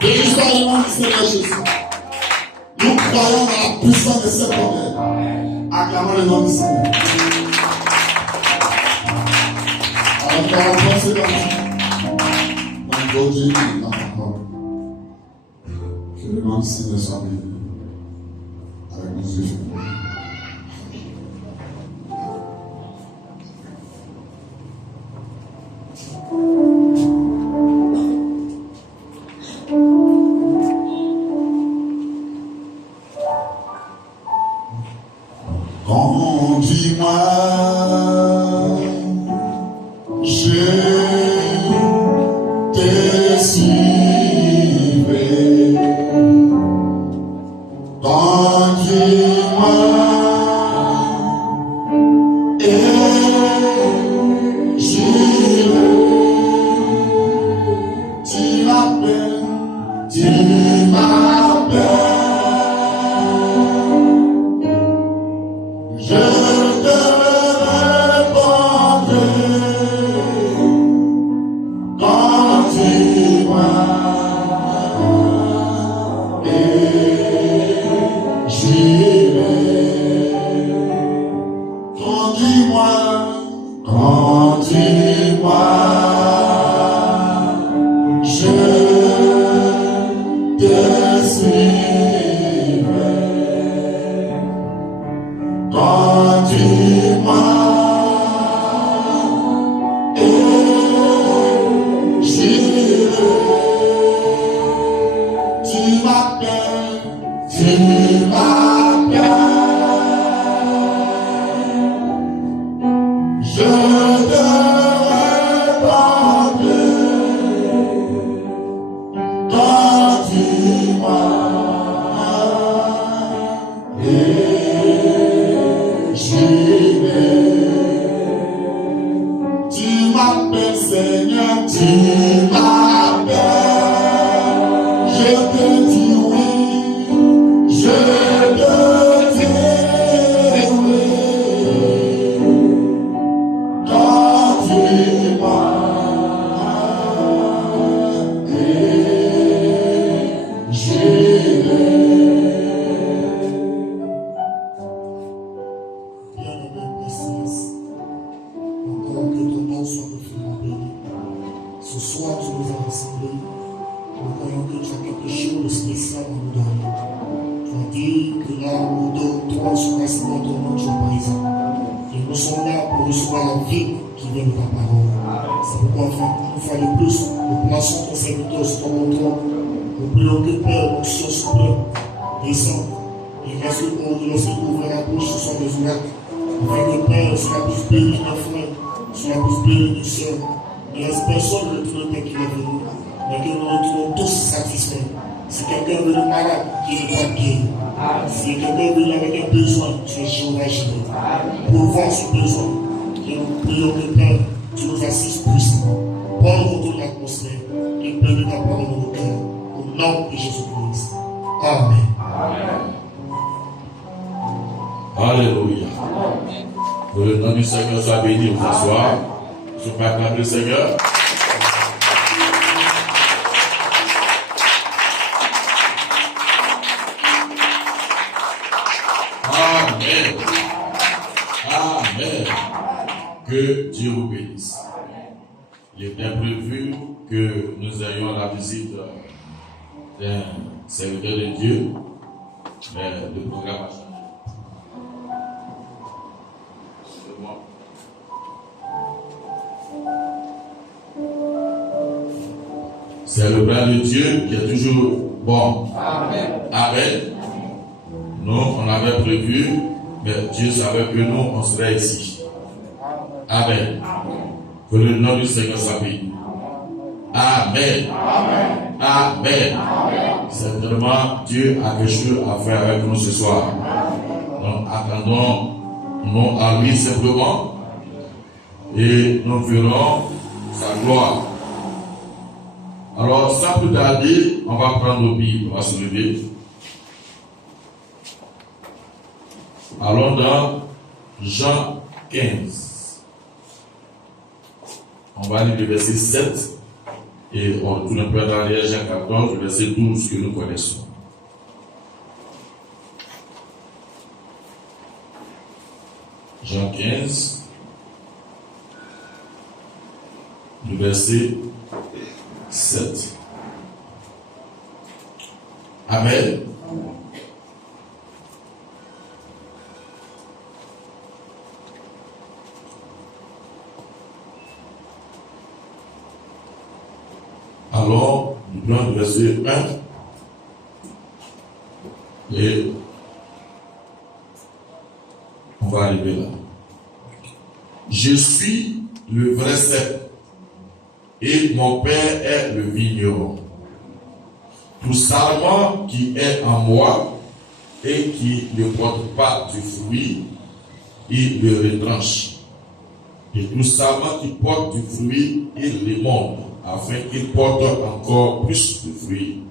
Bénissons le nom du Seigneur Jésus. Nous croyons dans la puissance de cette promesse. Acclamons le nom du Seigneur. Alors, nous allons penser dans Dieu dans ta parole. Que le nom du Seigneur soit béni. Avec nos yeux fermés. Conduis-moi, je te suivrai. Conduis-moi et j'irai. Tu m'appelles, tu m'appelles. Je te répondrai quand tu m'as et j'irai. Conduis-moi, conduis-moi, je te suivrai. Conduis-moi et j'irai. Tu m'appelles, tu m'appelles. Je te répondrai. Conduis-moi et j'irai. Tu m'appelles Seigneur, tu m'appelles. Je te dis oui, je te dis oui. Conduis-moi et j'irai. Bien-aimé, précise, encore que ton nom soit infiniment béni. Ce soir, tu nous as rassemblés. Nous croyons que tu as quelque chose de spécial à nous donner. Tu as dit que là où deux ou trois sont rassemblés dans ton nom, tu es présent. Et nous sommes là pour recevoir la vie qui vient de ta parole. C'est pourquoi, une fois de plus, nous plaçons ton serviteur sur ton trône. Nous prions que Père, l'onction suprême, descende. Et lorsqu'il ouvre la bouche, ce sont des oracles. Afin que Père, soit plus béni d'un frère, soit plus béni d'une sœur. Il ne reste personne de tout le temps qui est venu, mais que nous nous retrouvons tous satisfaits. Si quelqu'un est venu malade, qu'il n'est pas guéri. Si quelqu'un est venu avec un besoin, tu es Jéhovah Jireh. Pour voir ce besoin, et nous prions que Père, tu nous assises puissamment. Paul retourne l'atmosphère et bénis ta parole dans nos cœurs. Au nom de Jésus-Christ. Amen. Alléluia. Que le nom du Seigneur soit béni vous asseoir. Je m'acclame le Seigneur. Amen. Amen. Que Dieu vous bénisse. Il était prévu que nous ayons la visite d'un serviteur de Dieu, mais le programme a changé. C'est le plan de Dieu qui est toujours bon. Amen. Amen. Nous, on avait prévu, mais Dieu savait que nous, on serait ici. Amen. Que le nom du Seigneur soit béni. Amen. Amen. Certainement, Dieu a quelque chose à faire avec nous ce soir. Donc, attendons-nous à lui simplement et nous verrons sa gloire. Alors, sans plus tarder, on va prendre nos Bibles, on va se lever. Allons dans Jean 15. On va lire le verset 7 Et on retourne un peu en arrière, Jean 14, verset 12 que nous connaissons. Jean 15, le verset 7. Amen. Alors, nous prenons le verset 1 et on va arriver là. Je suis le vrai cep et mon père est le vigneron. Tout sarment qui est en moi et qui ne porte pas du fruit, il le retranche. Et tout sarment qui porte du fruit, il l'émonde, afin qu'il porte encore plus de fruits.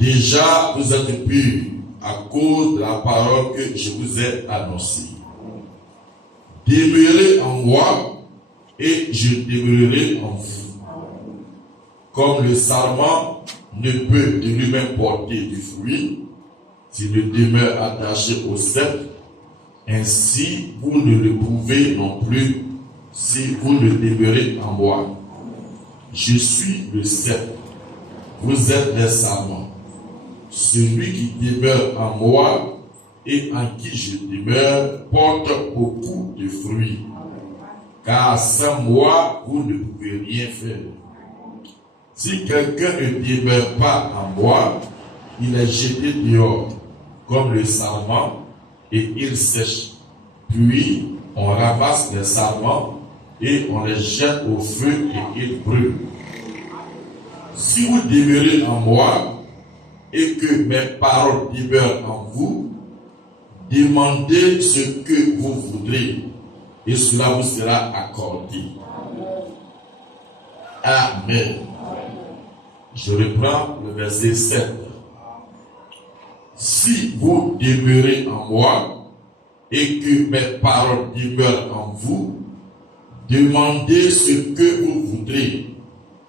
Déjà, vous êtes purs à cause de la parole que je vous ai annoncée. Demeurez en moi et je demeurerai en vous. Comme le sarment ne peut de lui-même porter du fruit s'il ne demeure attaché au cep, ainsi vous ne le pouvez non plus si vous ne demeurez en moi. Je suis le cep, vous êtes les sarments. Celui qui demeure en moi et en qui je demeure porte beaucoup de fruits. Car sans moi, vous ne pouvez rien faire. Si quelqu'un ne demeure pas en moi, il est jeté dehors comme le sarment et il sèche. Puis on ramasse les sarments et on les jette au feu et ils brûlent. Si vous demeurez en moi et que mes paroles demeurent en vous, demandez ce que vous voudrez et cela vous sera accordé. Amen. Je reprends le verset 7. Si vous demeurez en moi et que mes paroles demeurent en vous, demandez ce que vous voudrez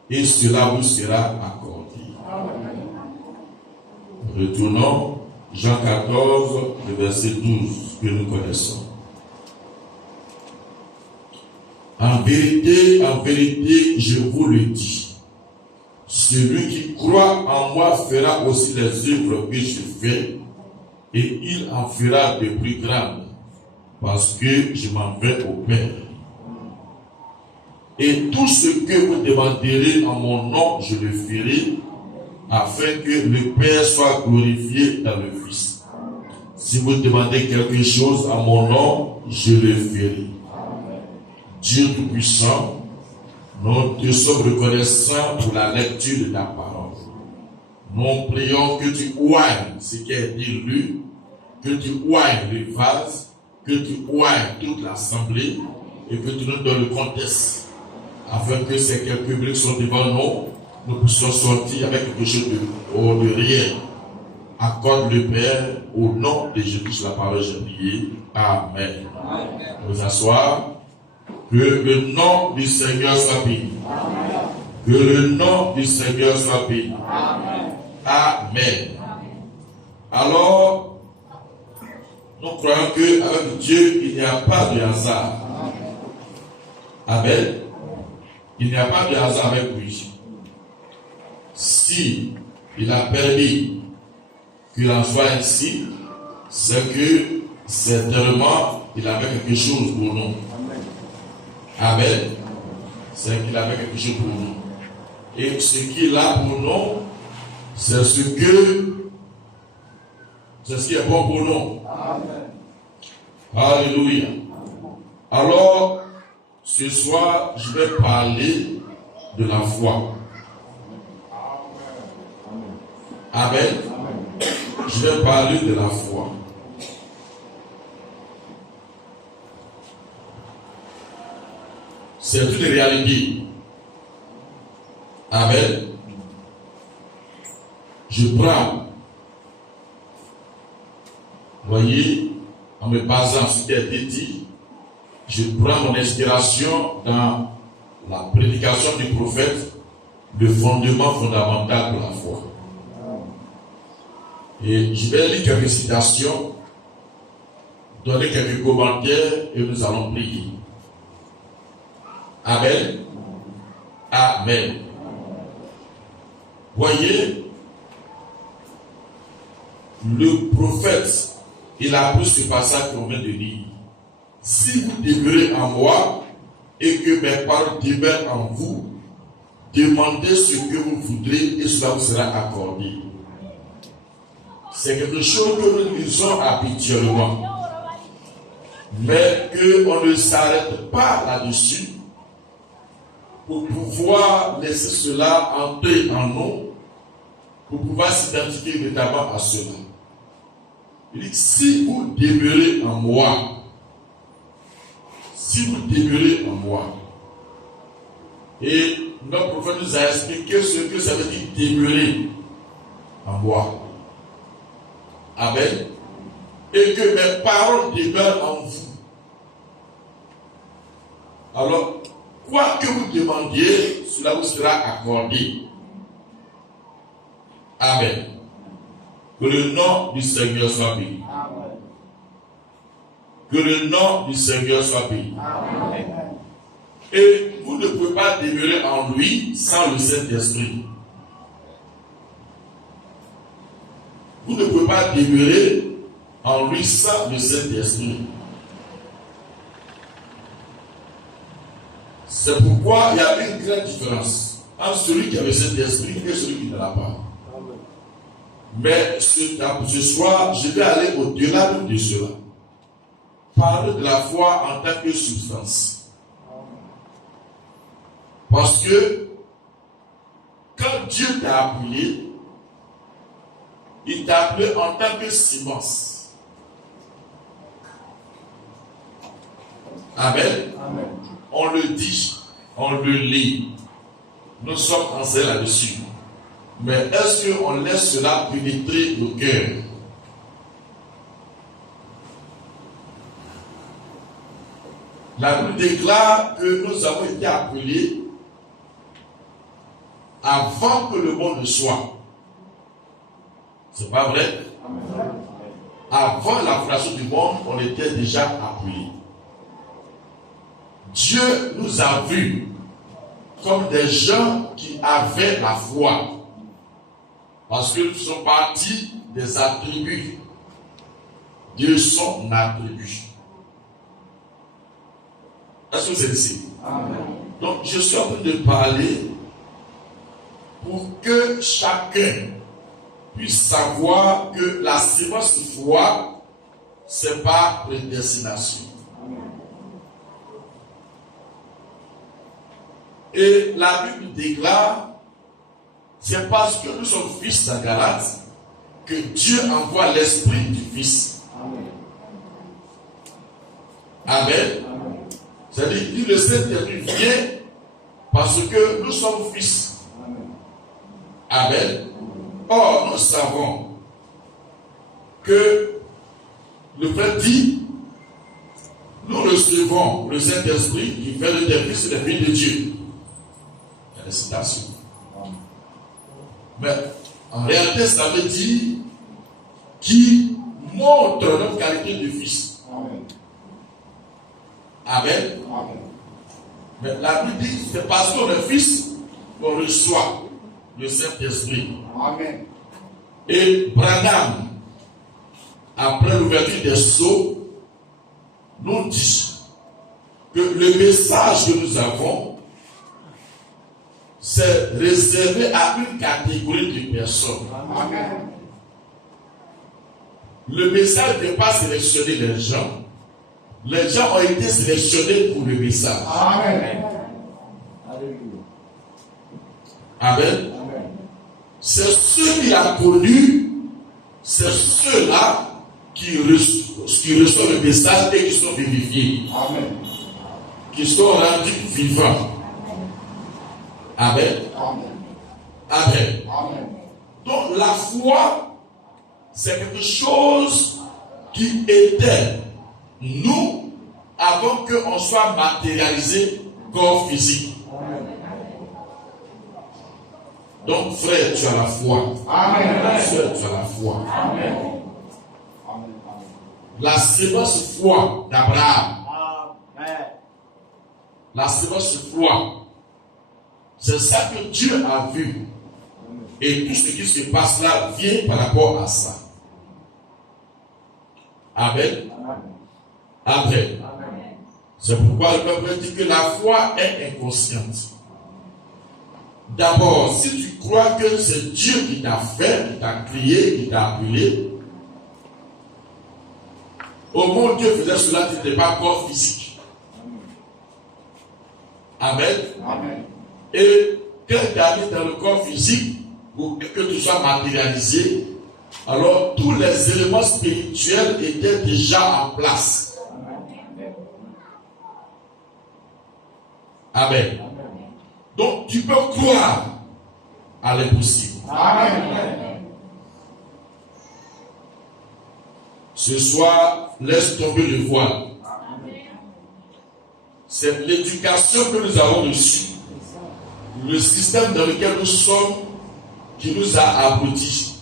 et cela vous sera accordé. Retournons Jean 14, le verset 12 que nous connaissons. En vérité, je vous le dis, celui qui croit en moi fera aussi les œuvres que je fais, et il en fera de plus grandes, parce que je m'en vais au Père. Et tout ce que vous demanderez en mon nom, je le ferai, afin que le Père soit glorifié dans le Fils. Si vous demandez quelque chose à mon nom, je le ferai. Dieu Tout-Puissant, nous te sommes reconnaissants pour la lecture de ta parole. Nous prions que tu oignes ce qui est dit lu, que tu oignes les vases, que tu oignes toute l'assemblée et que tu nous donnes le contexte, afin que ces quelques minutes sont devant nous, nous puissions sortir avec quelque chose de rien. Accorde le Père au nom de Jésus, la parole, j'ai prié. Amen. Nous asseoir. Que le nom du Seigneur soit béni. Que le nom du Seigneur soit béni. Amen. Alors, nous croyons qu'avec Dieu, il n'y a pas de hasard. Amen. Il n'y a pas de hasard avec lui. Si il a permis qu'il en soit ainsi, c'est que certainement il avait quelque chose pour nous. Amen. C'est qu'il avait quelque chose pour nous. Et ce qu'il a pour nous, c'est ce qui est bon pour nous. Amen. Alléluia. Alors, ce soir, je vais parler de la foi. Amen. Je vais parler de la foi. C'est une réalité. Amen. Je prends, voyez, en me basant sur ce qui a été dit, je prends mon inspiration dans la prédication du prophète le fondement fondamental de la foi. Et je vais lire quelques citations, donner quelques commentaires et nous allons prier. Amen. Amen. Voyez, le prophète, il a pris ce passage qu'on vient de lire. Si vous demeurez en moi et que mes paroles demeurent en vous, demandez ce que vous voudrez et cela vous sera accordé. C'est quelque chose que nous lisons habituellement, mais qu'on ne s'arrête pas là-dessus pour pouvoir laisser cela entrer en nous, pour pouvoir s'identifier notamment à cela. Il dit, si vous demeurez en moi, si vous demeurez en moi, et notre prophète nous a expliqué ce que ça veut dire demeurer en moi. Amen. Et que mes paroles demeurent en vous. Alors, quoi que vous demandiez, cela vous sera accordé. Amen. Que le nom du Seigneur soit béni. Que le nom du Seigneur soit béni. Et vous ne pouvez pas demeurer en lui sans le Saint-Esprit. Vous ne pouvez pas demeurer en lui sans le Saint-Esprit. C'est pourquoi il y a une grande différence entre celui qui a le Saint-Esprit et celui qui ne l'a pas. Mais ce soir, je vais aller au-delà de cela. Parler de la foi en tant que substance. Parce que quand Dieu t'a appelé, il t'a appelé en tant que semence. Amen. Amen. On le dit, on le lit. Nous sommes enseignés là-dessus. Mais est-ce qu'on laisse cela pénétrer nos cœurs? La Bible déclare que nous avons été appelés avant que le monde ne soit. C'est pas vrai? Avant la fondation du monde, on était déjà appelés. Dieu nous a vus comme des gens qui avaient la foi. Parce que nous sommes partis des attributs de son attribut. Est-ce que c'est ici? Donc, je suis en train de parler pour que chacun puisse savoir que la sémence de foi, c'est pas prédestination. Et la Bible déclare, c'est parce que nous sommes fils dans Galate que Dieu envoie l'esprit du Fils. Amen. C'est-à-dire que le Saint-Esprit vient parce que nous sommes fils. Amen. Or, nous savons que le frère dit, nous recevons le Saint-Esprit qui fait de tes fils et des filles de Dieu. Il y a des citations. Mais en réalité, ça veut dire qui montre notre qualité de fils. Amen. Amen. Mais la Bible dit c'est parce qu'on est fils qu'on reçoit le Saint-Esprit. Amen. Et Branham, après l'ouverture des sceaux, nous dit que le message que nous avons, c'est réservé à une catégorie de personnes. Amen. Le message n'est pas sélectionné les gens. Les gens ont été sélectionnés pour le message. Amen. Amen. C'est ceux qui a connu, c'est ceux-là qui reçoivent le message et qui sont vivifiés. Amen. Qui sont rendus vivants. Amen. Amen. Amen. Amen. Donc la foi, c'est quelque chose qui était nous avant qu'on soit matérialisé corps physique. Amen. Donc, frère, tu as la foi. Amen. Sœur, tu as la foi. Amen. La sémence foi d'Abraham. Amen. La sémence foi. C'est ça que Dieu a vu. Et tout ce qui se passe là vient par rapport à ça. Amen. Amen. C'est pourquoi le peuple dit que la foi est inconsciente. D'abord, si tu crois que c'est Dieu qui t'a fait, qui t'a créé, qui t'a appelé, au moment où Dieu faisait cela, tu n'étais pas corps physique. Amen. Amen. Et quand tu arrives dans le corps physique, ou que tu sois matérialisé, alors tous les éléments spirituels étaient déjà en place. Amen. Donc tu peux croire à l'impossible. Amen. Ce soir, laisse tomber le voile. C'est l'éducation que nous avons reçue, le système dans lequel nous sommes, qui nous a abrutis.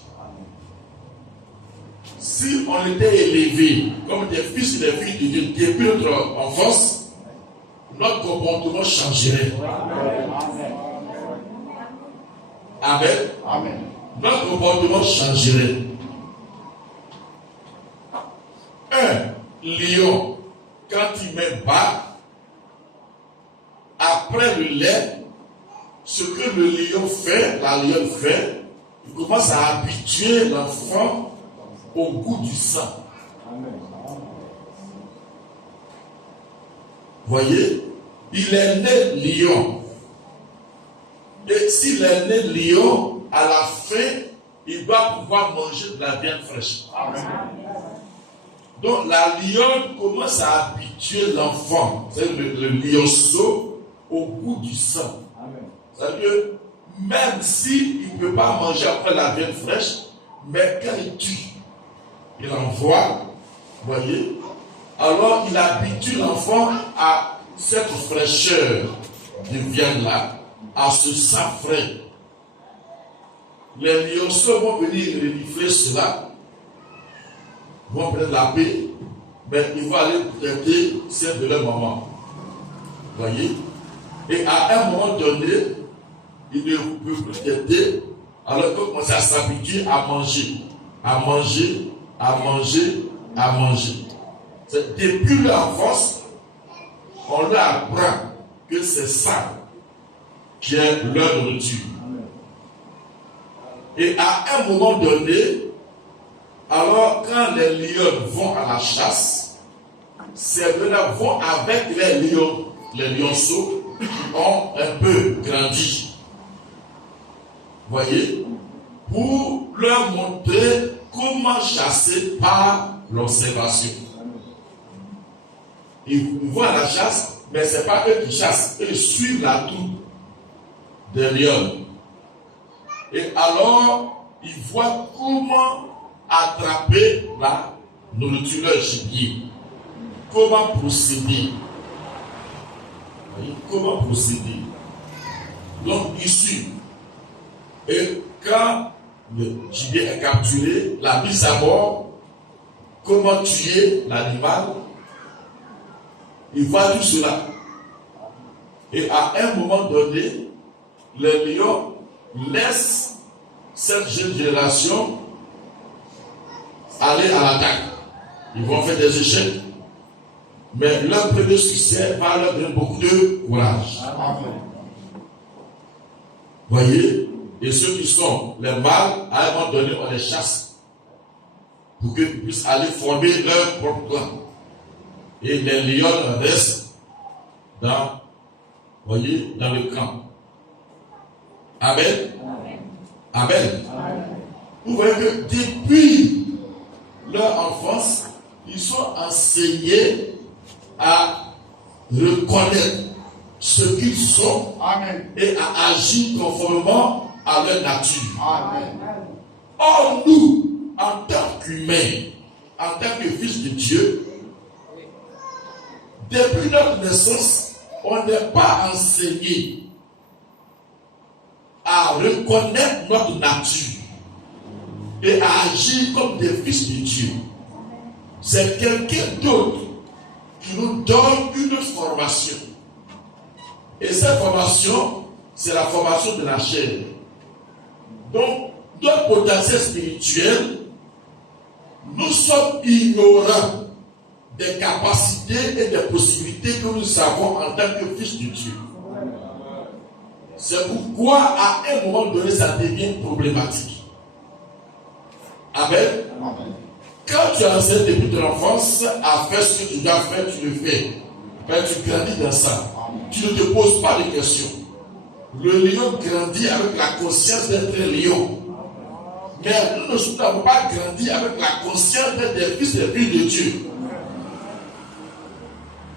Si on était élevés comme des fils et des filles de Dieu depuis notre enfance, notre comportement changerait. Amen. Amen. Notre comportement changerait. Un lion, quand il met bas, après le lait, ce que le lion fait, la lionne fait, il commence à habituer l'enfant au goût du sang. Voyez, il est né lion. Et s'il est né lion, à la fin, il doit pouvoir manger de la viande fraîche. Amen. Donc la lionne commence à habituer l'enfant, c'est le lionceau, au goût du sang. C'est-à-dire que même s'il ne peut pas manger après la viande fraîche, mais quand il tue, il envoie, voyez, alors il habitue l'enfant à cette fraîcheur de viande-là, à ce sang frais. Les lionceaux vont venir renifler cela, vont prendre la paix, mais ils vont aller traiter celle de leur maman. Voyez? Et à un moment donné, ils ne peuvent plus traiter, alors qu'ils commencent à s'habituer à manger, à manger, à manger, à manger. C'est depuis leur enfance, on leur apprend que c'est ça qui est leur nourriture. Et à un moment donné, alors quand les lions vont à la chasse, ces lions vont avec les lions, les lionceaux qui ont un peu grandi. Voyez, pour leur montrer comment chasser par l'observation. Ils vont à la chasse, mais ce n'est pas eux qui chassent, eux suivent la troupe des lions. Et alors, ils voient comment attraper la nourriture, leur gibier. Comment procéder. Voyez, comment procéder. Donc, ils suivent. Et quand le gibier est capturé, la mise à mort, comment tuer l'animal, ils voient tout cela. Et à un moment donné, les lions laissent cette jeune génération aller à l'attaque. Ils vont faire des échecs, mais leur premier succès va leur donner beaucoup de courage. Voyez, et ceux qui sont les mâles, à un moment donné, on les chasse pour qu'ils puissent aller former leur propre clan. Et les lions restent dans, voyez, dans le camp. Amen. Amen. Vous voyez que depuis leur enfance, ils sont enseignés à reconnaître ce qu'ils sont. Amen. Et à agir conformément à leur nature. Amen. Or, nous, en tant qu'humains, en tant que fils de Dieu, depuis notre naissance, on n'est pas enseigné à reconnaître notre nature et à agir comme des fils de Dieu. C'est quelqu'un d'autre qui nous donne une formation. Et cette formation, c'est la formation de la chair. Donc, notre potentiel spirituel, nous sommes ignorants des capacités et des possibilités que nous avons en tant que fils de Dieu. C'est pourquoi, à un moment donné, ça devient problématique. Amen. Quand tu as enseigné depuis ton enfance à faire ce que tu dois faire, tu le fais. Ben, tu grandis dans ça. Tu ne te poses pas de questions. Le lion grandit avec la conscience d'être un lion. Mais nous n'avons pas grandi avec la conscience d'être des fils et filles de Dieu.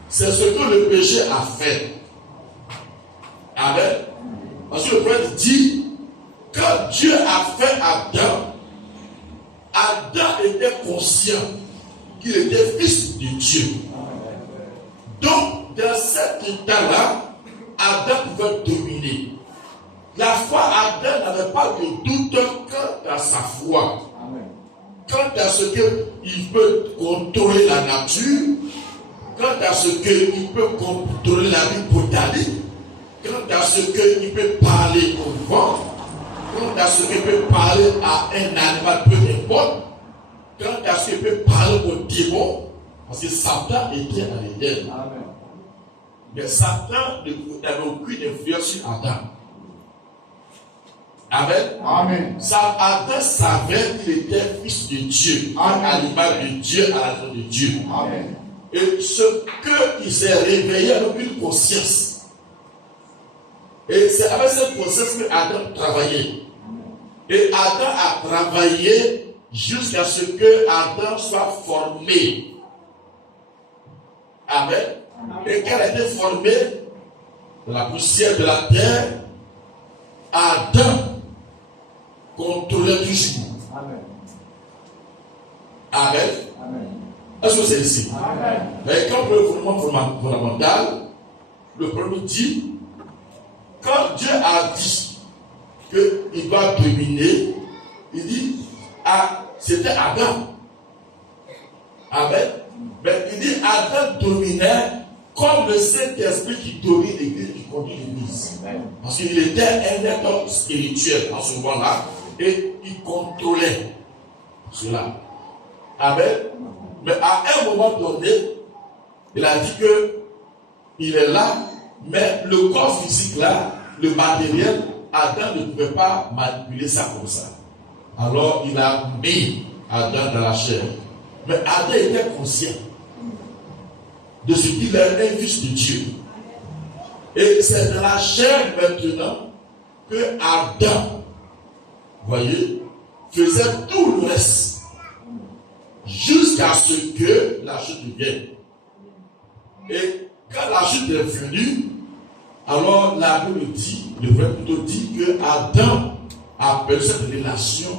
C'est ce que le péché a fait. Amen. Parce que le prophète dit, quand Dieu a fait Adam, Adam était conscient qu'il était fils de Dieu. Donc, dans cet état-là, Adam pouvait dominer. La foi, Adam n'avait pas de doute quant à sa foi. Quant à ce qu'il peut contrôler la nature, quant à ce qu'il peut contrôler la vie botanique, quant à ce qu'il peut parler au vent, quant à ce qu'il peut parler à un animal, peu importe, quant à ce qu'il peut parler aux démons, parce que Satan était à l'Éden. Mais Satan n'avait aucune influence sur Adam. Amen. Amen. Adam savait qu'il était fils de Dieu, un animal de Dieu à la main de Dieu. Amen. Et ce qu'il s'est réveillé avec une conscience. Et c'est avec cette conscience que Adam travaillait. Et Adam a travaillé jusqu'à ce que Adam soit formé. Amen. Et quand il a été formé de la poussière de la terre, Adam contrôlait toujours. Amen. Amen. Amen. Est-ce que c'est ici? Amen. Mais quand le fondement fondamental, le premier dit, quand Dieu a dit qu'il va dominer, il dit, c'était Adam. Amen. Mais il dit, Adam dominait comme le Saint-Esprit qui domine l'Église, qui conduit l'Église. Parce qu'il était un être spirituel en ce moment-là, et il contrôlait cela. Amen. Mais à un moment donné, il a dit que il est là, mais le corps physique là, le matériel, Adam ne pouvait pas manipuler ça comme ça. Alors il a mis Adam dans la chair. Mais Adam était conscient de ce qu'il est un fils de Dieu. Et c'est dans la chair maintenant que Adam, voyez, faisait tout le reste jusqu'à ce que la chute vienne. Et quand la chute est venue, alors la Bible dit, le vrai plutôt dit que Adam a perdu cette relation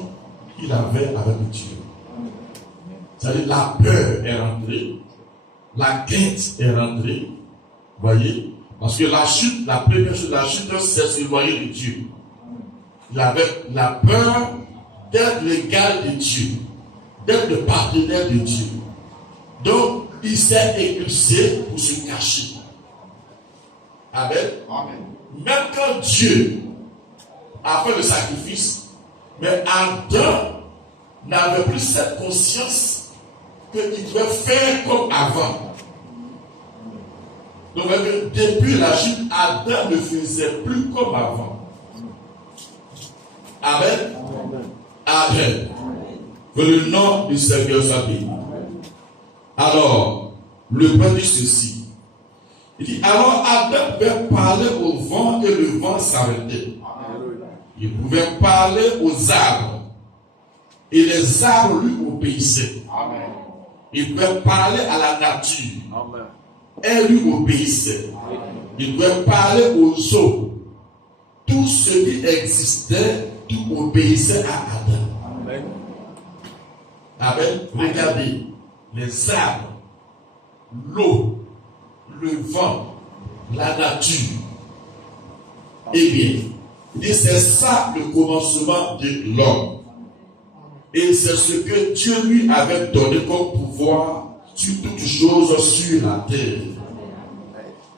qu'il avait avec Dieu. C'est-à-dire la peur est rentrée, la crainte est rentrée, voyez, parce que la chute, la première chose de la chute, c'est s'éloigner de Dieu. Il avait la peur d'être l'égal de Dieu, d'être le partenaire de Dieu. Donc, il s'est éclipsé pour se cacher. Amen. Amen. Même quand Dieu a fait le sacrifice, mais Adam n'avait plus cette conscience qu'il devait faire comme avant. Donc, depuis la chute, Adam ne faisait plus comme avant. Amen. Amen. Que le nom du Seigneur soit béni. Alors, le peuple dit ceci. Il dit, alors Adam pouvait parler au vent et le vent s'arrêtait. Il pouvait parler aux arbres et les arbres lui obéissaient. Amen. Il pouvait parler à la nature. Amen. Elle lui obéissait. Il pouvait parler aux eaux. Tout ce qui existait, tout obéissait à Adam. Amen. Amen. Regardez, les arbres, l'eau, le vent, la nature. Eh bien, Il dit c'est ça le commencement de l'homme. Et c'est ce que Dieu lui avait donné comme pouvoir sur toutes choses sur la terre.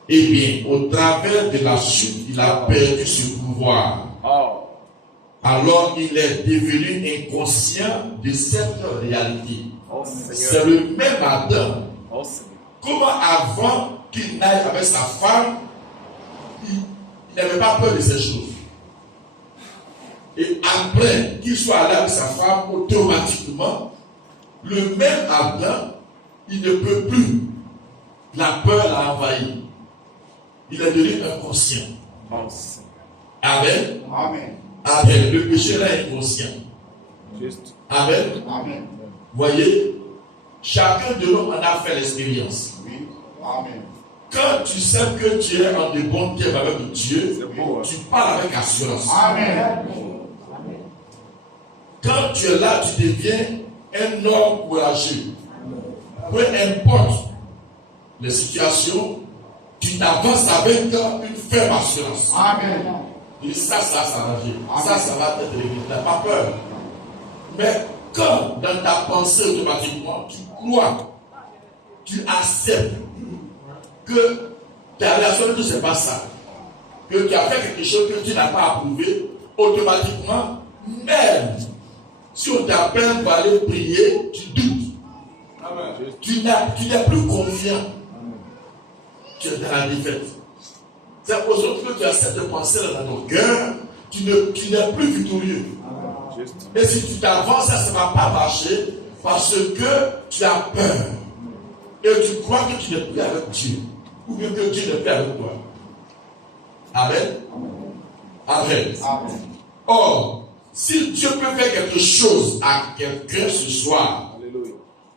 Eh bien, au travers de la chute, il a perdu ce pouvoir. Alors, il est devenu inconscient de cette réalité. C'est le même Adam. Comment avant qu'il n'aille avec sa femme, il n'avait pas peur de ces choses. Et après qu'il soit allé avec sa femme, automatiquement, le même Adam, il ne peut plus. La peur l'a envahi. Il est devenu inconscient. Amen. Amen. Amen. Le péché là est inconscient. Juste. Amen. Amen. Voyez, chacun de nous en a fait l'expérience. Oui. Amen. Quand tu sais que tu es en de bons termes avec Dieu, C'est beau, hein. tu parles avec assurance. Amen. Quand tu es là, tu deviens un homme courageux. Peu importe les situations, tu t'avances avec une ferme assurance. Amen. Et ça va s'arranger. Ça va être réglé. Tu n'as pas peur. Mais quand dans ta pensée automatiquement, tu crois, tu acceptes que ta relation ne c'est pas ça, que tu as fait quelque chose que tu n'as pas approuvé, automatiquement, même si on t'appelle pour aller prier, tu doutes. Amen. Tu n'es plus confiant. Tu es dans la défaite. C'est aujourd'hui que tu as cette pensée dans ton cœur, tu n'es plus victorieux. Juste. Et si tu t'avances, ça ne va pas marcher parce que tu as peur. Et tu crois que tu n'es plus avec Dieu. Ou bien que Dieu n'est plus avec toi. Amen. Amen. Amen. Or, si Dieu peut faire quelque chose à quelqu'un ce soir, Alléluia.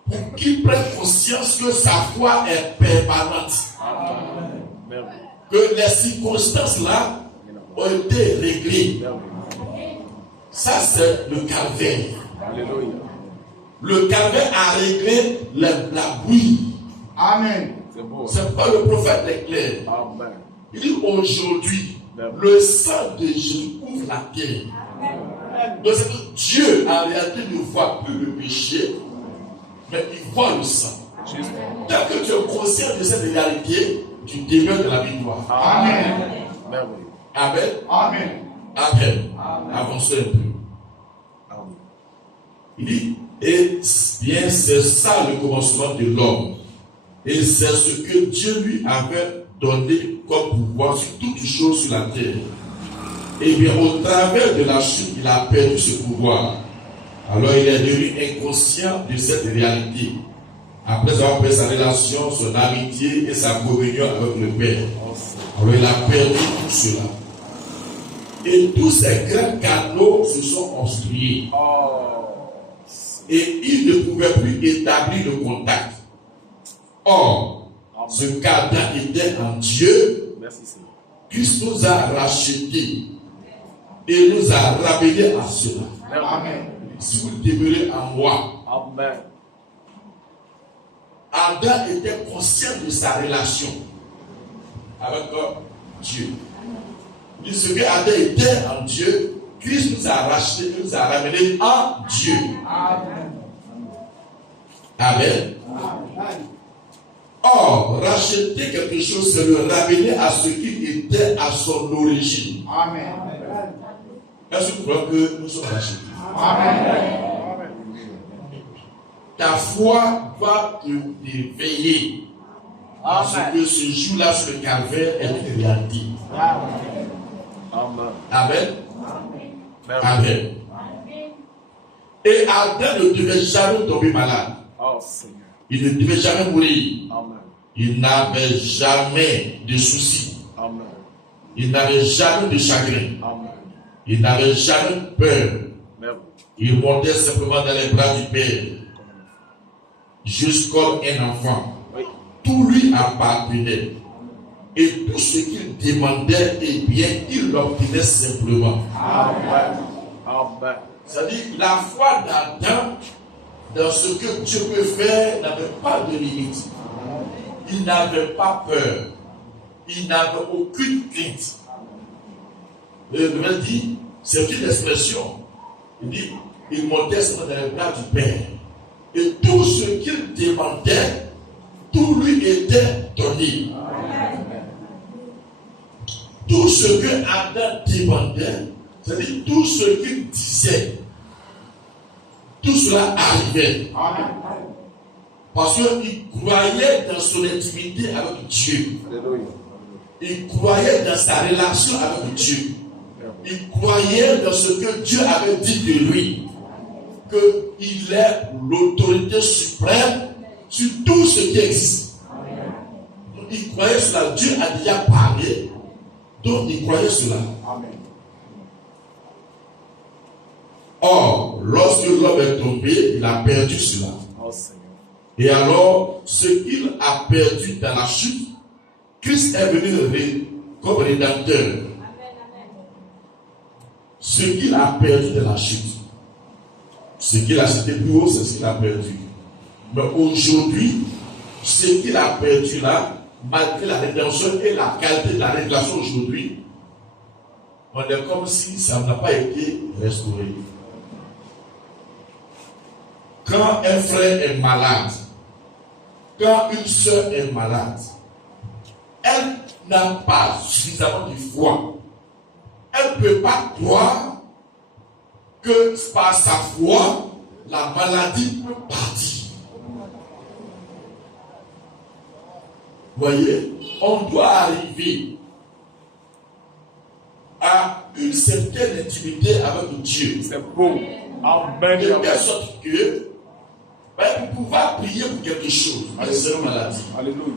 pour qu'il prenne conscience que sa foi est permanente, Amen. Merveilleux. que les circonstances là ont été réglées. Merveilleux. Ça, c'est le calvaire. Alléluia. Le calvaire a réglé la bouillie. Amen. C'est beau. C'est pas le prophète l'éclair. Amen. Il dit aujourd'hui, le sang de Jésus couvre la terre. Donc c'est que Dieu en réalité ne voit plus le péché, mais il voit le sang. Juste. Tant que tu es conscient de cette réalité, tu demeures de la victoire. Amen. Merveilleux. Amen. Amen. Amen. Avancez un peu. Amen. Il dit, et bien c'est ça le commencement de l'homme. Et c'est ce que Dieu lui avait donné comme pouvoir sur toutes choses sur la terre. Et bien au travers de la chute, il a perdu ce pouvoir. Alors il est devenu inconscient de cette réalité. Après avoir perdu sa relation, son amitié et sa communion avec le Père. Alors il a perdu tout cela. Et tous ces grands canaux se sont construits. Et il ne pouvait plus établir le contact. Or, ce cadre était en Dieu. Merci Seigneur. Christ nous a rachetés et nous a ramenés à cela. Amen. Si vous demeurez en moi, Amen. Adam était conscient de sa relation avec Dieu. Il dit ce que Adam était en Dieu, Christ nous a rachetés et nous a ramenés en Dieu. Amen. Amen. Or, racheter quelque chose, c'est le ramener à ce qu'il était à son origine. Amen. Est-ce que vous croyez que nous sommes rachetés? Amen. Ta foi va te réveiller. Parce que ce jour-là sur le calvaire est une réalité. Amen. Amen. Amen. Amen. Et Adam ne devait jamais tomber malade. Oh Seigneur. Il ne devait jamais mourir. Amen. Il n'avait jamais de soucis. Amen. Il n'avait jamais de chagrin. Amen. Il n'avait jamais peur. Merveilleux. Il montait simplement dans les bras du Père. Juste comme un enfant. Oui. Tout lui appartenait. Et tout ce qu'il demandait, eh bien, il l'obtenait simplement. Amen. Amen. C'est-à-dire, la foi d'Adam, dans ce que Dieu peut faire, n'avait pas de limite. Il n'avait pas peur. Il n'avait aucune crainte. Le Révèle dit, c'est une expression. Il dit, il montait dans les bras du Père. Et tout ce qu'il demandait, tout lui était donné. Tout ce que Adam demandait, c'est-à-dire tout ce qu'il disait, tout cela arrivait. Parce qu'il croyait dans son intimité avec Dieu. Il croyait dans sa relation avec Dieu. Il croyait dans ce que Dieu avait dit de lui. Qu'il est l'autorité suprême sur tout ce qui existe. Donc, il croyait cela. Dieu a déjà parlé. Donc il croyait cela. Or, lorsque l'homme est tombé, il a perdu cela. Et alors, ce qu'il a perdu dans la chute, Christ est venu comme rédempteur. Ce qu'il a perdu dans la chute, ce qu'il a cité plus haut, c'est ce qu'il a perdu. Mais aujourd'hui, ce qu'il a perdu là, malgré la rédemption et la qualité de la rédemption aujourd'hui, on est comme si ça n'a pas été restauré. Quand un frère est malade, quand une soeur est malade, elle n'a pas suffisamment de foi. Elle ne peut pas croire que par sa foi, la maladie peut partir. Voyez, on doit arriver à une certaine intimité avec Dieu. C'est beau. Amen. De telle sorte que, pour pouvoir prier pour quelque chose, c'est une maladie. Alléluia.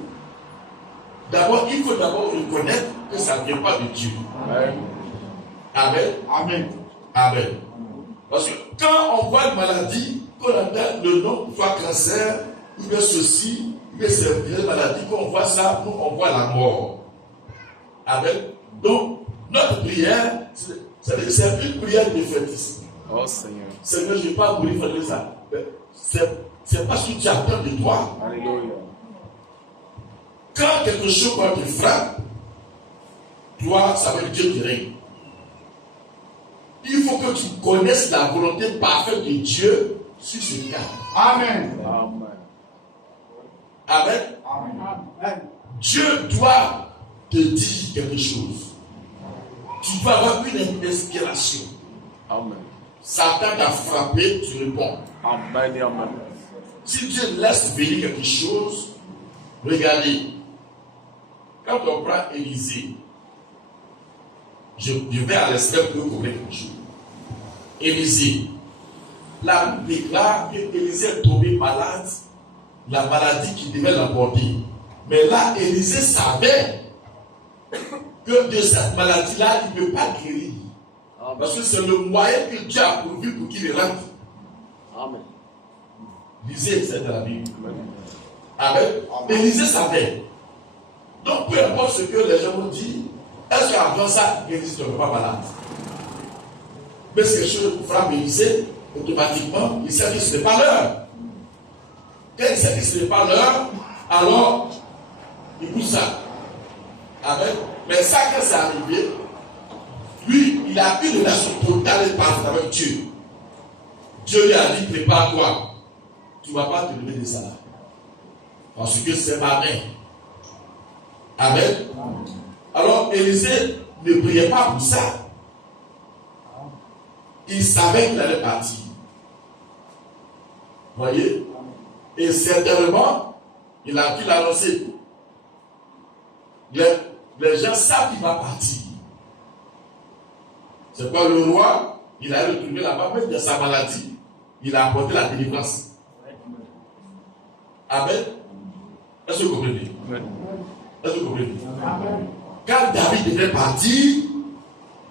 D'abord, il faut d'abord reconnaître que ça ne vient pas de Dieu. Amen. Amen. Amen. Amen. Parce que quand on voit une maladie, qu'on entend le nom, soit cancer, ou bien ceci, ou bien c'est une maladie, quand on voit ça, nous on voit la mort. Amen. Donc, notre prière, c'est une prière défaitiste. Oh Seigneur. Seigneur, je ne vais pas mourir, faire ça. C'est pas ce que tu attends de toi. Alléluia. Quand quelque chose te frappe, toi, ça veut dire Dieu te règne. Il faut que tu connaisses la volonté parfaite de Dieu sur ce cas. Amen. Amen. Amen. Amen. Dieu doit te dire quelque chose. Tu dois avoir une inspiration. Amen. Satan t'a frappé, tu réponds. Amen. Amen. Si Dieu laisse venir quelque chose, regardez. Quand on prend Élisée, je vais à l'extrême pour vous quelque chose. Élisée, la Bible déclare que Élisée est tombé malade, la maladie qui devait l'emporter. Mais là, Élisée savait que de cette maladie-là, il ne peut pas guérir. Parce que c'est le moyen que Dieu a pourvu pour qu'il rentre. Amen. Lisez, c'est dans la Bible. Amen. Élisée savait. Donc, peu importe ce que les gens ont dit, est-ce qu'avant ça, Élisée ne serait pas malade? Mais ce que je frappe Élisée, automatiquement, il sait que ce n'est pas l'heure. Quand il sait que ce n'est pas l'heure, alors, il pousse ça. Amen. Mais ça, quand c'est arrivé, lui, il a eu une relation totale et parfaite avec Dieu. Dieu lui a dit, prépare-toi. Tu ne vas pas te lever de ça. Parce que c'est ma main. Amen. Alors, Élisée ne priait pas pour ça. Il savait qu'il allait partir. Voyez? Et certainement, il a pu l'annoncer. Les gens savent qu'il va partir. C'est pas le roi, il a retrouvé là-bas, même de sa maladie, il a apporté la délivrance. Amen. Est-ce que vous comprenez? Est-ce que vous comprenez? Quand David devait partir,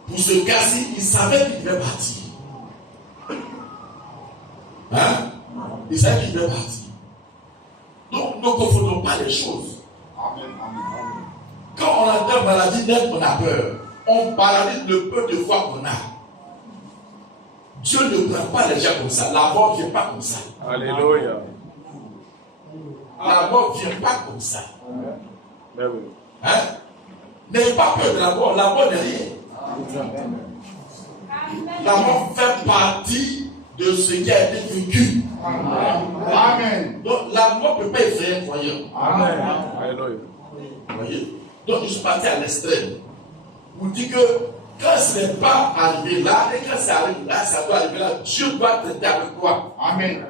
pour ce cas-ci, il savait qu'il devait partir. Hein? Il savait qu'il devait partir. Donc, ne confondons pas les choses. Quand on a une maladie nette, on a peur. On paralyse le peu de foi qu'on a. Dieu ne prend pas les gens comme ça. La mort ne vient pas comme ça. Alléluia. La mort ne vient pas comme ça. Amen. Hein? N'ayez pas peur de la mort. La mort n'est rien. La mort fait partie de ce qui a été vécu. Amen. Donc la mort ne peut pas effrayer un croyant. Amen. Vous voyez? Donc je suis parti à l'extrême. Vous dites que quand ce n'est pas arrivé là, et quand ça arrive là, ça doit arriver là, Dieu doit traiter avec toi. Amen.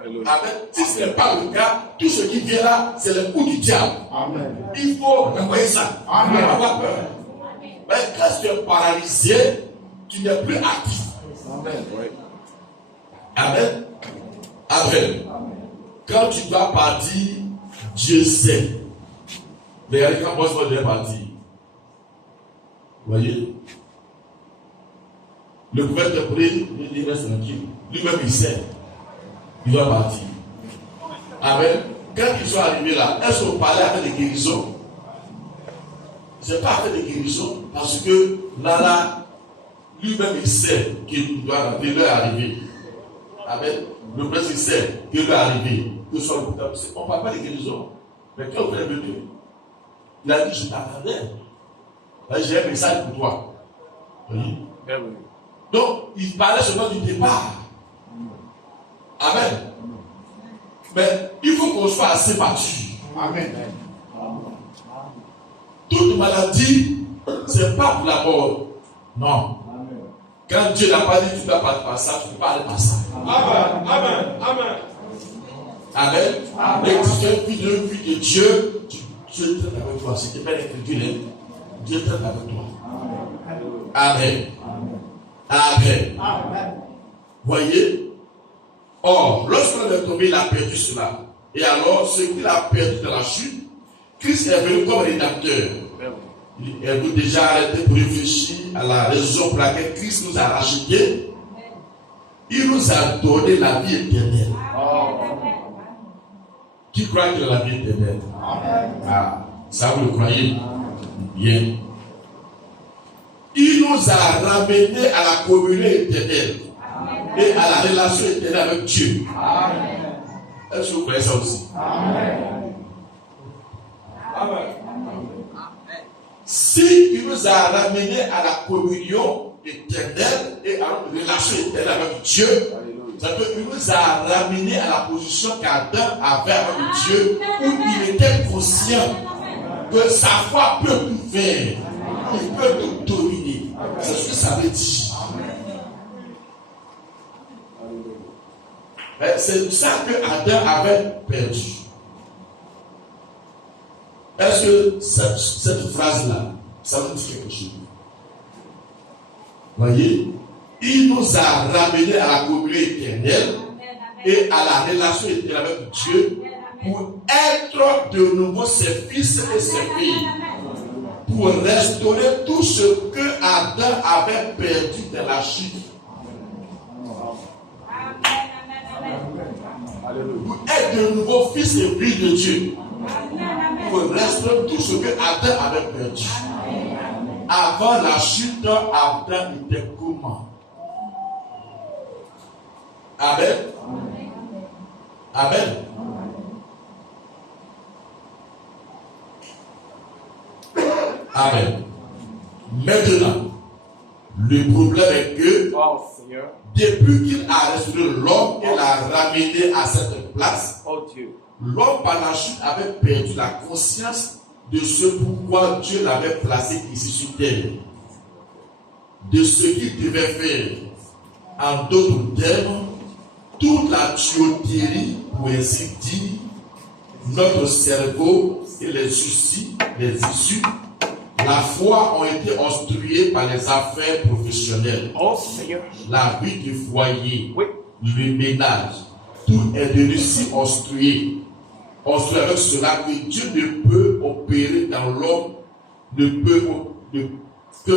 Amen. Si ce n'est pas le cas, tout ce qui vient là, c'est le coup du diable. Amen. Il faut envoyer ça. Amen. Il ne faut pas avoir peur. Mais quand tu es paralysé, tu n'es plus actif. Amen. Amen. Amen. Quand tu dois partir, Dieu sait. Regardez quand moi je dois partir. Vous voyez? Le prophète est prêt, il reste tranquille. Lui-même il sait. Il doit partir. Amen. Quand ils sont arrivés là, est-ce qu'on parlait avec des guérisons? C'est pas avec des guérisons parce que là, lui-même il sait qu'il doit arriver. Amen. Le prince sait qu'il doit arriver. On ne parle pas de guérison. Mais quand vous êtes venu, il a dit, je t'attendais. J'ai un message pour toi. Oui. Donc, il parlait seulement du départ. Amen. Mais il faut qu'on soit assez mature. Amen. Toute maladie, ce n'est pas pour la mort. Non. Quand Dieu n'a pas dit tu dois pas par ça, tu ne peux pas aller par ça. Amen. Amen. Amen. Amen. Amen. Mais tu es une vie de Dieu, Dieu traite avec toi. Si tu n'es pas l'écriture, Dieu traite avec toi. Amen. Amen. Amen. Voyez? Or, lorsqu'on est tombé, il a perdu cela. Et alors, ce qu'il a perdu dans la chute, Christ est venu comme rédempteur. Avez-vous déjà arrêté pour réfléchir à la raison pour laquelle Christ nous a rachetés? Il nous a donné la vie éternelle. Qui croit qu'il a la vie éternelle? Ah, ça vous le croyez? Bien. Il nous a ramenés à la communion éternelle et à la relation éternelle avec Dieu. Est-ce que vous croyez ça aussi? Amen. Si il nous a ramenés à la communion éternelle et à la relation éternelle avec Dieu, c'est qu'il nous a ramenés à la position qu'Adam avait avec Dieu, où il était conscient que sa foi peut tout faire, il peut tout dominer. C'est ce que ça veut dire. C'est ça que Adam avait perdu. Est-ce que cette phrase-là, ça vous dit quelque chose? Voyez, il nous a ramenés à la communion éternelle et à la relation éternelle avec Dieu pour être de nouveau ses fils et ses filles, pour restaurer tout ce que Adam avait perdu dans la chute. Pour être de nouveau fils et filles de Dieu. Pour restaurer tout ce que Adam avait perdu. Avant la chute, Adam était comment? Amen. Amen. Amen. Maintenant, le problème est que depuis qu'il a restauré l'homme et l'a ramené à cette place, l'homme par la chute avait perdu la conscience de ce pourquoi Dieu l'avait placé ici sur terre, de ce qu'il devait faire. En d'autres termes, toute la tuyauterie, pour ainsi dire, notre cerveau et les soucis, les issues, la foi ont été obstruées par les affaires professionnelles, la vie du foyer, le ménage, tout est devenu si obstrué. Obstrué avec cela que Dieu ne peut opérer dans l'homme, que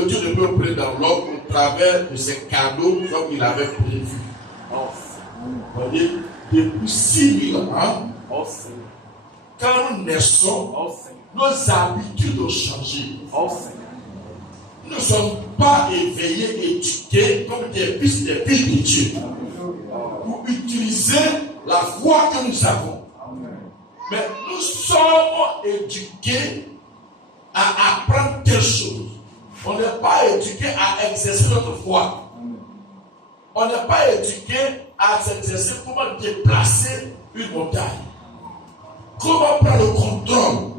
Dieu ne peut opérer dans l'homme au travers de ses cadeaux comme il avait prévu. Vous voyez, depuis 6000 ans, quand nous naissons, nos habitudes ont changé. Nous ne sommes pas éveillés, éduqués comme des fils et des filles de Dieu pour utiliser la foi que nous avons. Mais nous sommes éduqués à apprendre telle chose. On n'est pas éduqué à exercer notre foi. On n'est pas éduqué à s'exercer comment déplacer une montagne. Comment prendre le contrôle,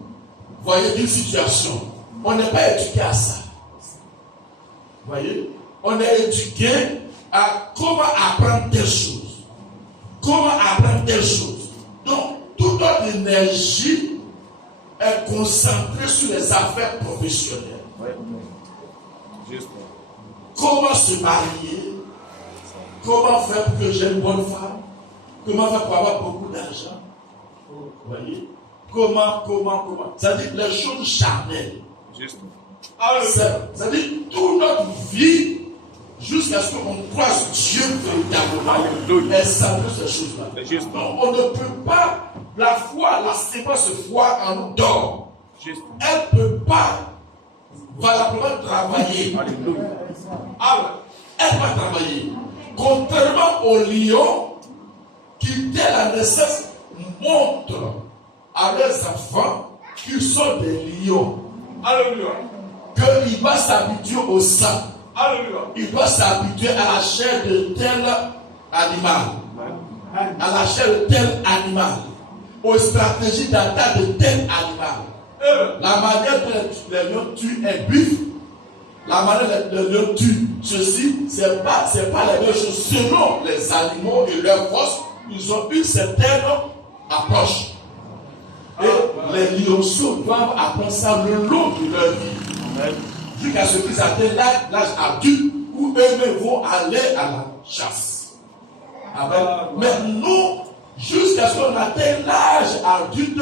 voyez, d'une situation. On n'est pas éduqué à ça. Voyez, on est éduqué à comment apprendre telle chose. Comment apprendre telle chose. Donc, toute notre énergie est concentrée sur les affaires professionnelles. Juste. Comment se marier? Comment faire pour que j'ai une bonne femme? Comment faire pour avoir beaucoup d'argent? Vous voyez? Comment? C'est-à-dire les choses charnelles. Juste. C'est-à-dire toute notre vie, jusqu'à ce qu'on croise Dieu véritablement, est centrée sur ces choses-là. Juste. Donc on ne peut pas, la foi, la séquence foi en nous dort. Juste. Elle ne peut pas valablement travailler. Alléluia. Alors, elle va travailler. Contrairement aux lions qui, dès la naissance, montrent à leurs enfants qu'ils sont des lions. Alléluia. Qu'il va s'habituer au sang. Alléluia. Il doit s'habituer à la chair de tel animal. À la chair de tel animal. Aux stratégies d'attaque de tel animal. La manière dont les lions tuent un buffle, la manière dont les lions tuent ceci, c'est pas la même chose. Selon les animaux et leurs forces, ils ont une certaine approche. Et les lionceaux doivent apprendre ça le long de leur vie. Jusqu'à ce qu'ils atteignent l'âge adulte où eux-mêmes vont aller à la chasse. Amen. Mais nous, jusqu'à ce qu'on atteigne l'âge adulte,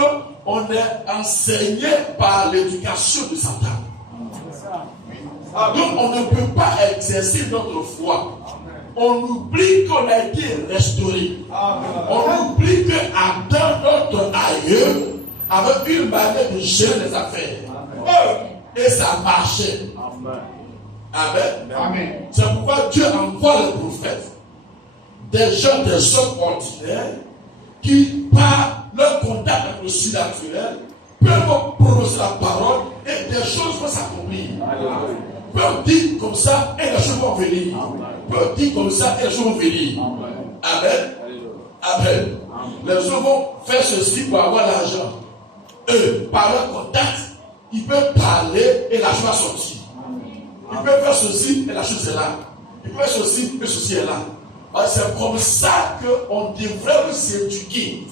on est enseigné par l'éducation de Satan. Donc on ne peut pas exercer notre foi. On oublie qu'on a été restauré. On oublie que Adam, notre aïeux, avait une manière de gérer les affaires. Et ça marchait. Amen. C'est pourquoi Dieu envoie les prophètes, des gens, des hommes ordinaires, qui, par leur contact avec le surnaturel, peuvent prononcer la parole et des choses vont s'accomplir. Peuvent dire comme ça et les choses vont venir. Peuvent dire comme ça et les choses vont venir. Amen. Les hommes vont faire ceci pour avoir l'argent. Eux, par leur contact, ils peuvent parler et la chose va sortir. Ils peuvent faire ceci et la chose est là. Ils peuvent faire ceci et ceci est là. C'est comme ça qu'on devrait nous éduquer.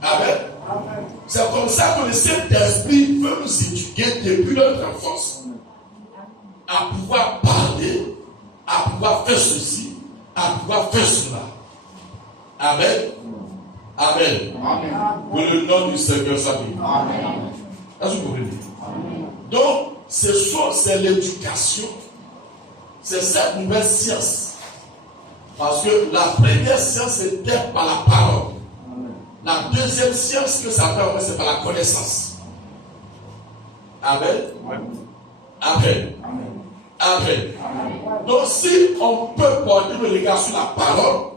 Amen. C'est comme ça que le Saint-Esprit veut nous éduquer depuis notre enfance. À pouvoir parler, à pouvoir faire ceci, à pouvoir faire cela. Amen. Amen. Pour le nom du Seigneur soit béni. Est-ce que vous comprenez? Donc, c'est l'éducation. C'est cette nouvelle science. Parce que la première science, c'était par la parole. La deuxième science que ça permet, c'est par la connaissance. Amen. Amen. Amen. Donc, si on peut porter le regard sur la parole,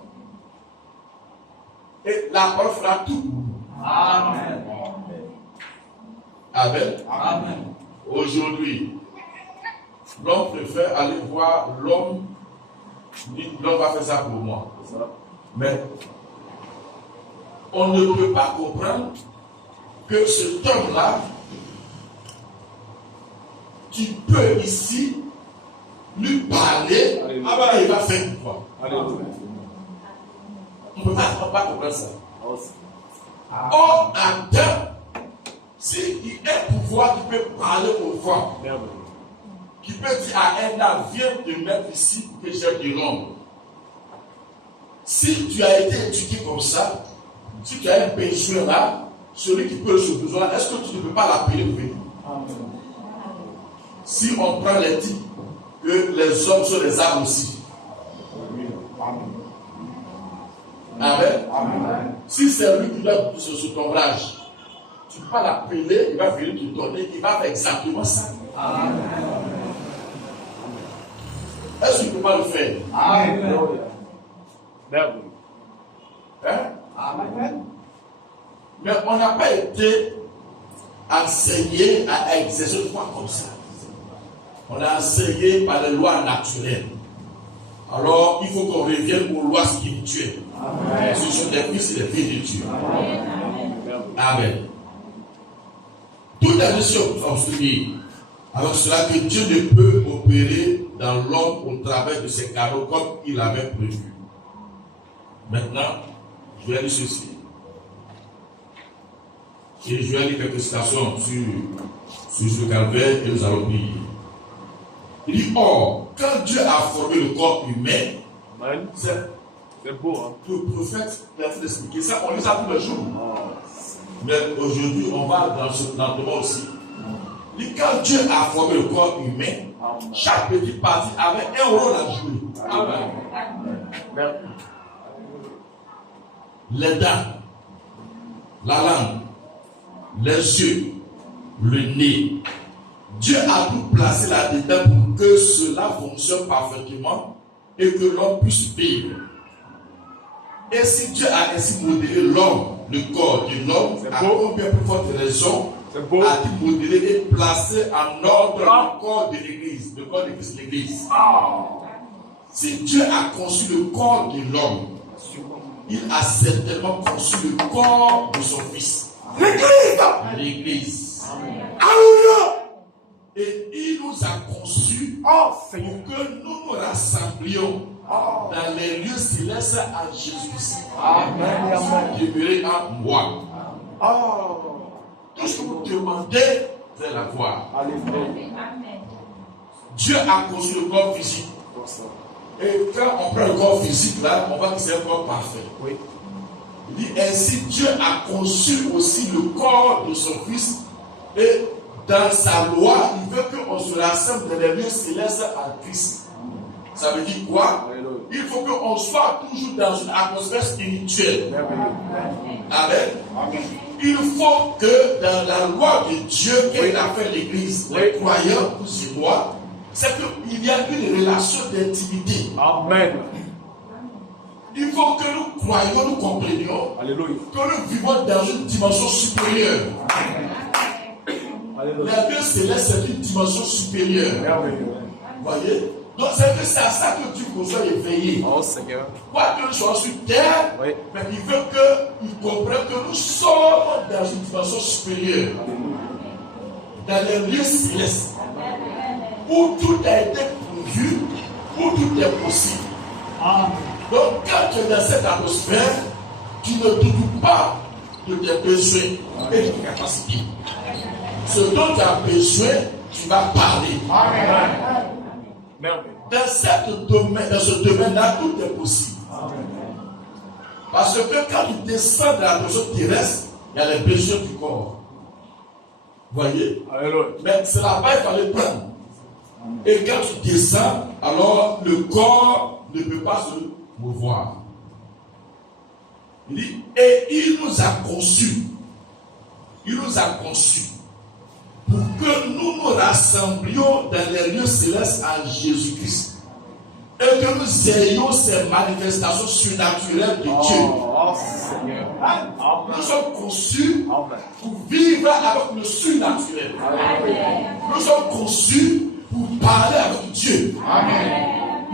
et la parole fera tout. Amen. Amen. Amen. Aujourd'hui, l'homme préfère aller voir l'homme. L'homme va faire ça pour moi. Mais on ne peut pas comprendre que cet homme-là, tu peux ici lui parler et il va faire quoi? On ne peut pas comprendre ça. Or, Adam, s'il a un pouvoir qui peut parler aux vent, qui peut dire à un homme, viens te mettre ici pour que j'aime de l'ombre. Si tu as été éduqué comme ça, si tu as un besoin là, celui qui peut ce besoin là, est-ce que tu ne peux pas l'appeler pour venir? Si on prend les types que les hommes sont des âmes aussi. Amen. Si c'est lui qui doit sur ton ombrage, tu peux pas l'appeler, il va venir te donner, il va faire exactement ça. Amen. Est-ce que tu ne peux pas le faire? Amen. Hein? Amen. Mais on n'a pas été enseigné à exercer une foi comme ça. On est enseigné par les lois naturelles. Alors, il faut qu'on revienne aux lois spirituelles. Amen. Ce sont des fils et des filles de Dieu. Amen. Tout est mission obstruée. Alors, cela que Dieu ne peut opérer dans l'homme au travers de ses canaux comme il avait prévu. Maintenant, je vais dire ceci. Et je vais lire quelques citations sur le calvaire et nous allons prier. Il dit, or, quand Dieu a formé le corps humain, c'est beau, hein? Le prophète l'a fait expliquer ça, on lit ça tous les jours. Mais aujourd'hui, on va dans ce lentement aussi. Il dit, quand Dieu a formé le corps humain, chaque petite partie avait un rôle à jouer. Amen. Les dents, la langue, les yeux, le nez. Dieu a tout placé là-dedans pour que cela fonctionne parfaitement et que l'homme puisse vivre. Et si Dieu a ainsi modélé l'homme, le corps de l'homme, à combien plus forte raison a-t-il modélé et placé en ordre le corps de l'Église, le corps de l'Église. Si Dieu a conçu le corps de l'homme, il a certainement conçu le corps de son Fils. L'Église. Alléluia. Et il nous a conçus pour que nous nous rassemblions dans les lieux célestes à Jésus-Christ. Amen. Demeurer en moi. Tout ce que vous demandez, vous allez l'avoir. Dieu a conçu le corps physique. Et quand on prend le corps physique, là, on voit que c'est un corps parfait. Oui. Il dit ainsi, Dieu a conçu aussi le corps de son Fils. Et dans sa loi, il veut qu'on se rassemble dans les lieux célestes en Christ. Ça veut dire quoi? Il faut qu'on soit toujours dans une atmosphère spirituelle. Amen. Il faut que dans la loi de Dieu qu'elle a fait l'Église, les croyants, vous et moi, c'est qu'il y a une relation d'intimité. Amen. Il faut que nous croyions, nous comprenions que nous vivons dans une dimension supérieure. La vie céleste, c'est une dimension supérieure. Vous voyez? Donc c'est à ça que Dieu nous a éveillés. Oh Seigneur. Quoi que nous soyons sur terre, mais il veut qu'ils comprennent que nous sommes dans une dimension supérieure. Dans les lieux célestes. Où tout a été prévu, où tout est possible. Donc quand tu es dans cette atmosphère, tu ne doutes pas de tes besoins et de tes capacités. Ce dont tu as besoin, tu vas parler. Amen. Dans ce domaine-là, tout est possible. Parce que quand tu descends dans la dimension terrestre, il y a les besoins du corps. Vous voyez? Mais c'est là-bas qu'il fallait prendre. Et quand tu descends, alors le corps ne peut pas se mouvoir. Il dit, et il nous a conçus. Il nous a conçus pour que nous nous rassemblions dans les lieux célestes en Jésus-Christ. Et que nous ayons ces manifestations surnaturelles de Dieu. Nous sommes conçus pour vivre avec le surnaturel. Nous sommes conçus pour parler avec Dieu.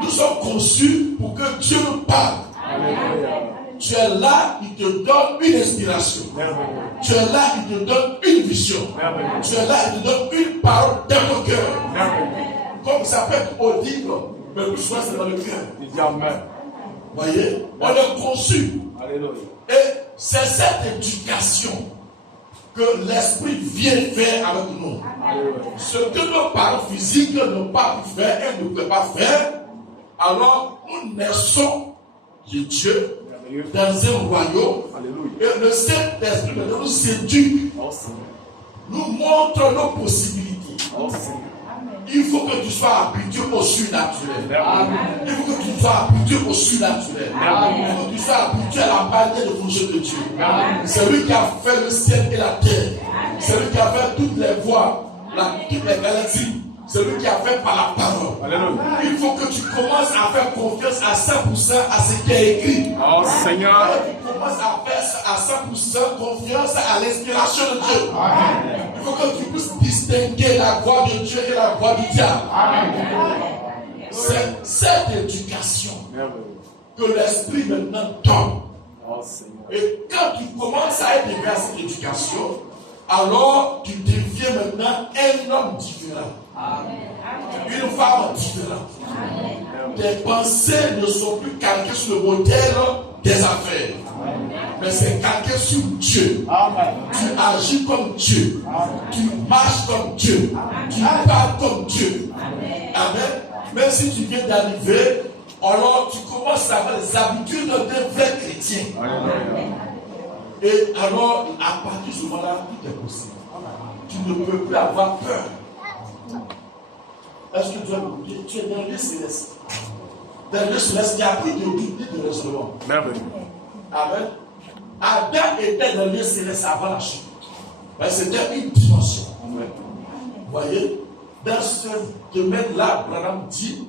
Nous sommes conçus pour que Dieu nous parle. Tu es là, il te donne une inspiration. Tu es là, il te donne une vision. Tu es là, il te donne une parole dans le cœur. Comme ça peut être audible, mais le choix c'est dans le cœur. Voyez, on est conçu. Et c'est cette éducation que l'esprit vient faire avec nous. Ce que nos parents physiques n'ont pas pu faire et ne peuvent pas faire, alors nous naissons de Dieu dans un royaume. Et le Saint-Esprit nous séduit, nous montre nos possibilités. Il faut que tu sois habitué au surnaturel. Il faut que tu sois habitué au surnaturel. Il faut que tu sois habitué à la manière de fonction de Dieu. C'est lui qui a fait le ciel et la terre. C'est lui qui a fait toutes les voies, toutes les galaxies. C'est lui qui a fait par la parole. Alléluia. Il faut que tu commences à faire confiance à 100% à ce qui est écrit. Oh Seigneur. Tu commences à faire à 100% confiance à l'inspiration de Dieu. Amen. Il Il faut que tu puisses distinguer la voix de Dieu et la voix du diable. C'est cette éducation que l'Esprit maintenant donne. Et quand tu commences à être élevé à cette éducation, alors tu deviens maintenant un homme différent. Une femme différente. Tes pensées ne sont plus calquées sur le modèle des affaires. Mais c'est calqué sur Dieu. Tu agis comme Dieu. Tu marches comme Dieu. Tu parles comme Dieu. Amen. Même si tu viens d'arriver, alors tu commences à avoir les habitudes d'un vrai chrétien. Et alors, à partir de ce moment-là, tout est possible. Tu ne peux plus avoir peur. Est-ce que tu as oublié? Tu es dans le lieu céleste. Dans le lieu céleste, il y a plus de doute de restaurant. Amen. Adam était dans le lieu céleste avant la chute. C'était une dimension. Vous voyez? Dans ce domaine-là, Branham dit,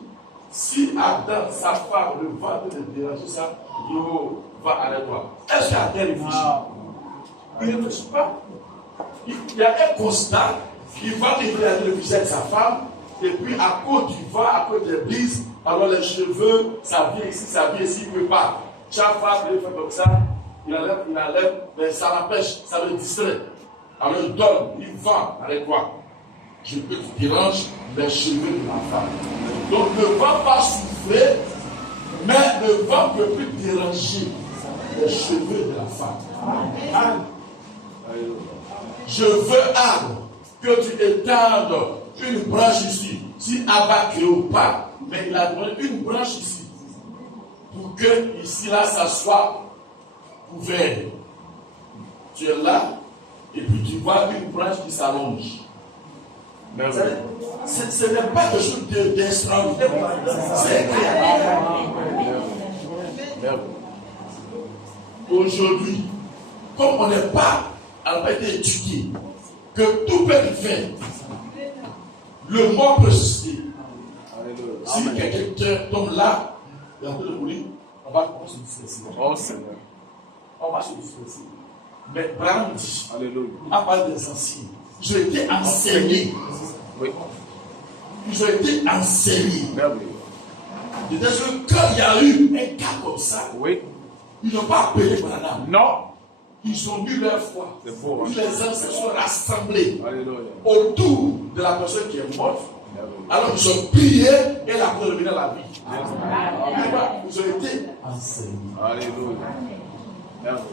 si Adam, sa femme, le ventre de déranger ça, il va à l'étoile. Est-ce qu'Adam réfléchit? Il ne réfléchit pas. Il y a un constat. Il va révéler le visage de sa femme, et puis à cause du vent, à cause des brises, alors les cheveux, ça vient ici, il ne peut pas. Chaque femme, il fait comme ça, il enlève, mais ça l'empêche, ça le distrait. Alors il donne, il vend avec quoi? Je peux te déranger les cheveux de la femme. Donc le vent va souffler, mais le vent ne peut plus déranger les cheveux de la femme. Je veux, Anne, que tu étendes une branche ici. Si Abba crée ou pas, mais il a donné une branche ici. Pour que ici, là, ça soit couvert. Tu es là, et puis tu vois une branche qui s'allonge. Ce n'est pas quelque chose d'extraordinaire. C'est clair. Aujourd'hui, comme on n'a pas été étudié, que tout peut être fait, le mort peut susciter. Si quelqu'un tombe là, et en train de mourir, on va se disperser. Oh Seigneur. On va se disperser. Mais Branham dit, à part des anciens, ils ont été enseignés. Oui. Ils ont été enseignés. C'est-à-dire que quand il y a eu un cas comme ça, oui, ils n'ont pas appelé Branham. Non. Ils ont mis leur foi. Les ancêtres sont rassemblés autour de la personne qui est morte. Alors ils ont prié et la personne est revenue à la vie. Ils ont été enseignés. Alléluia.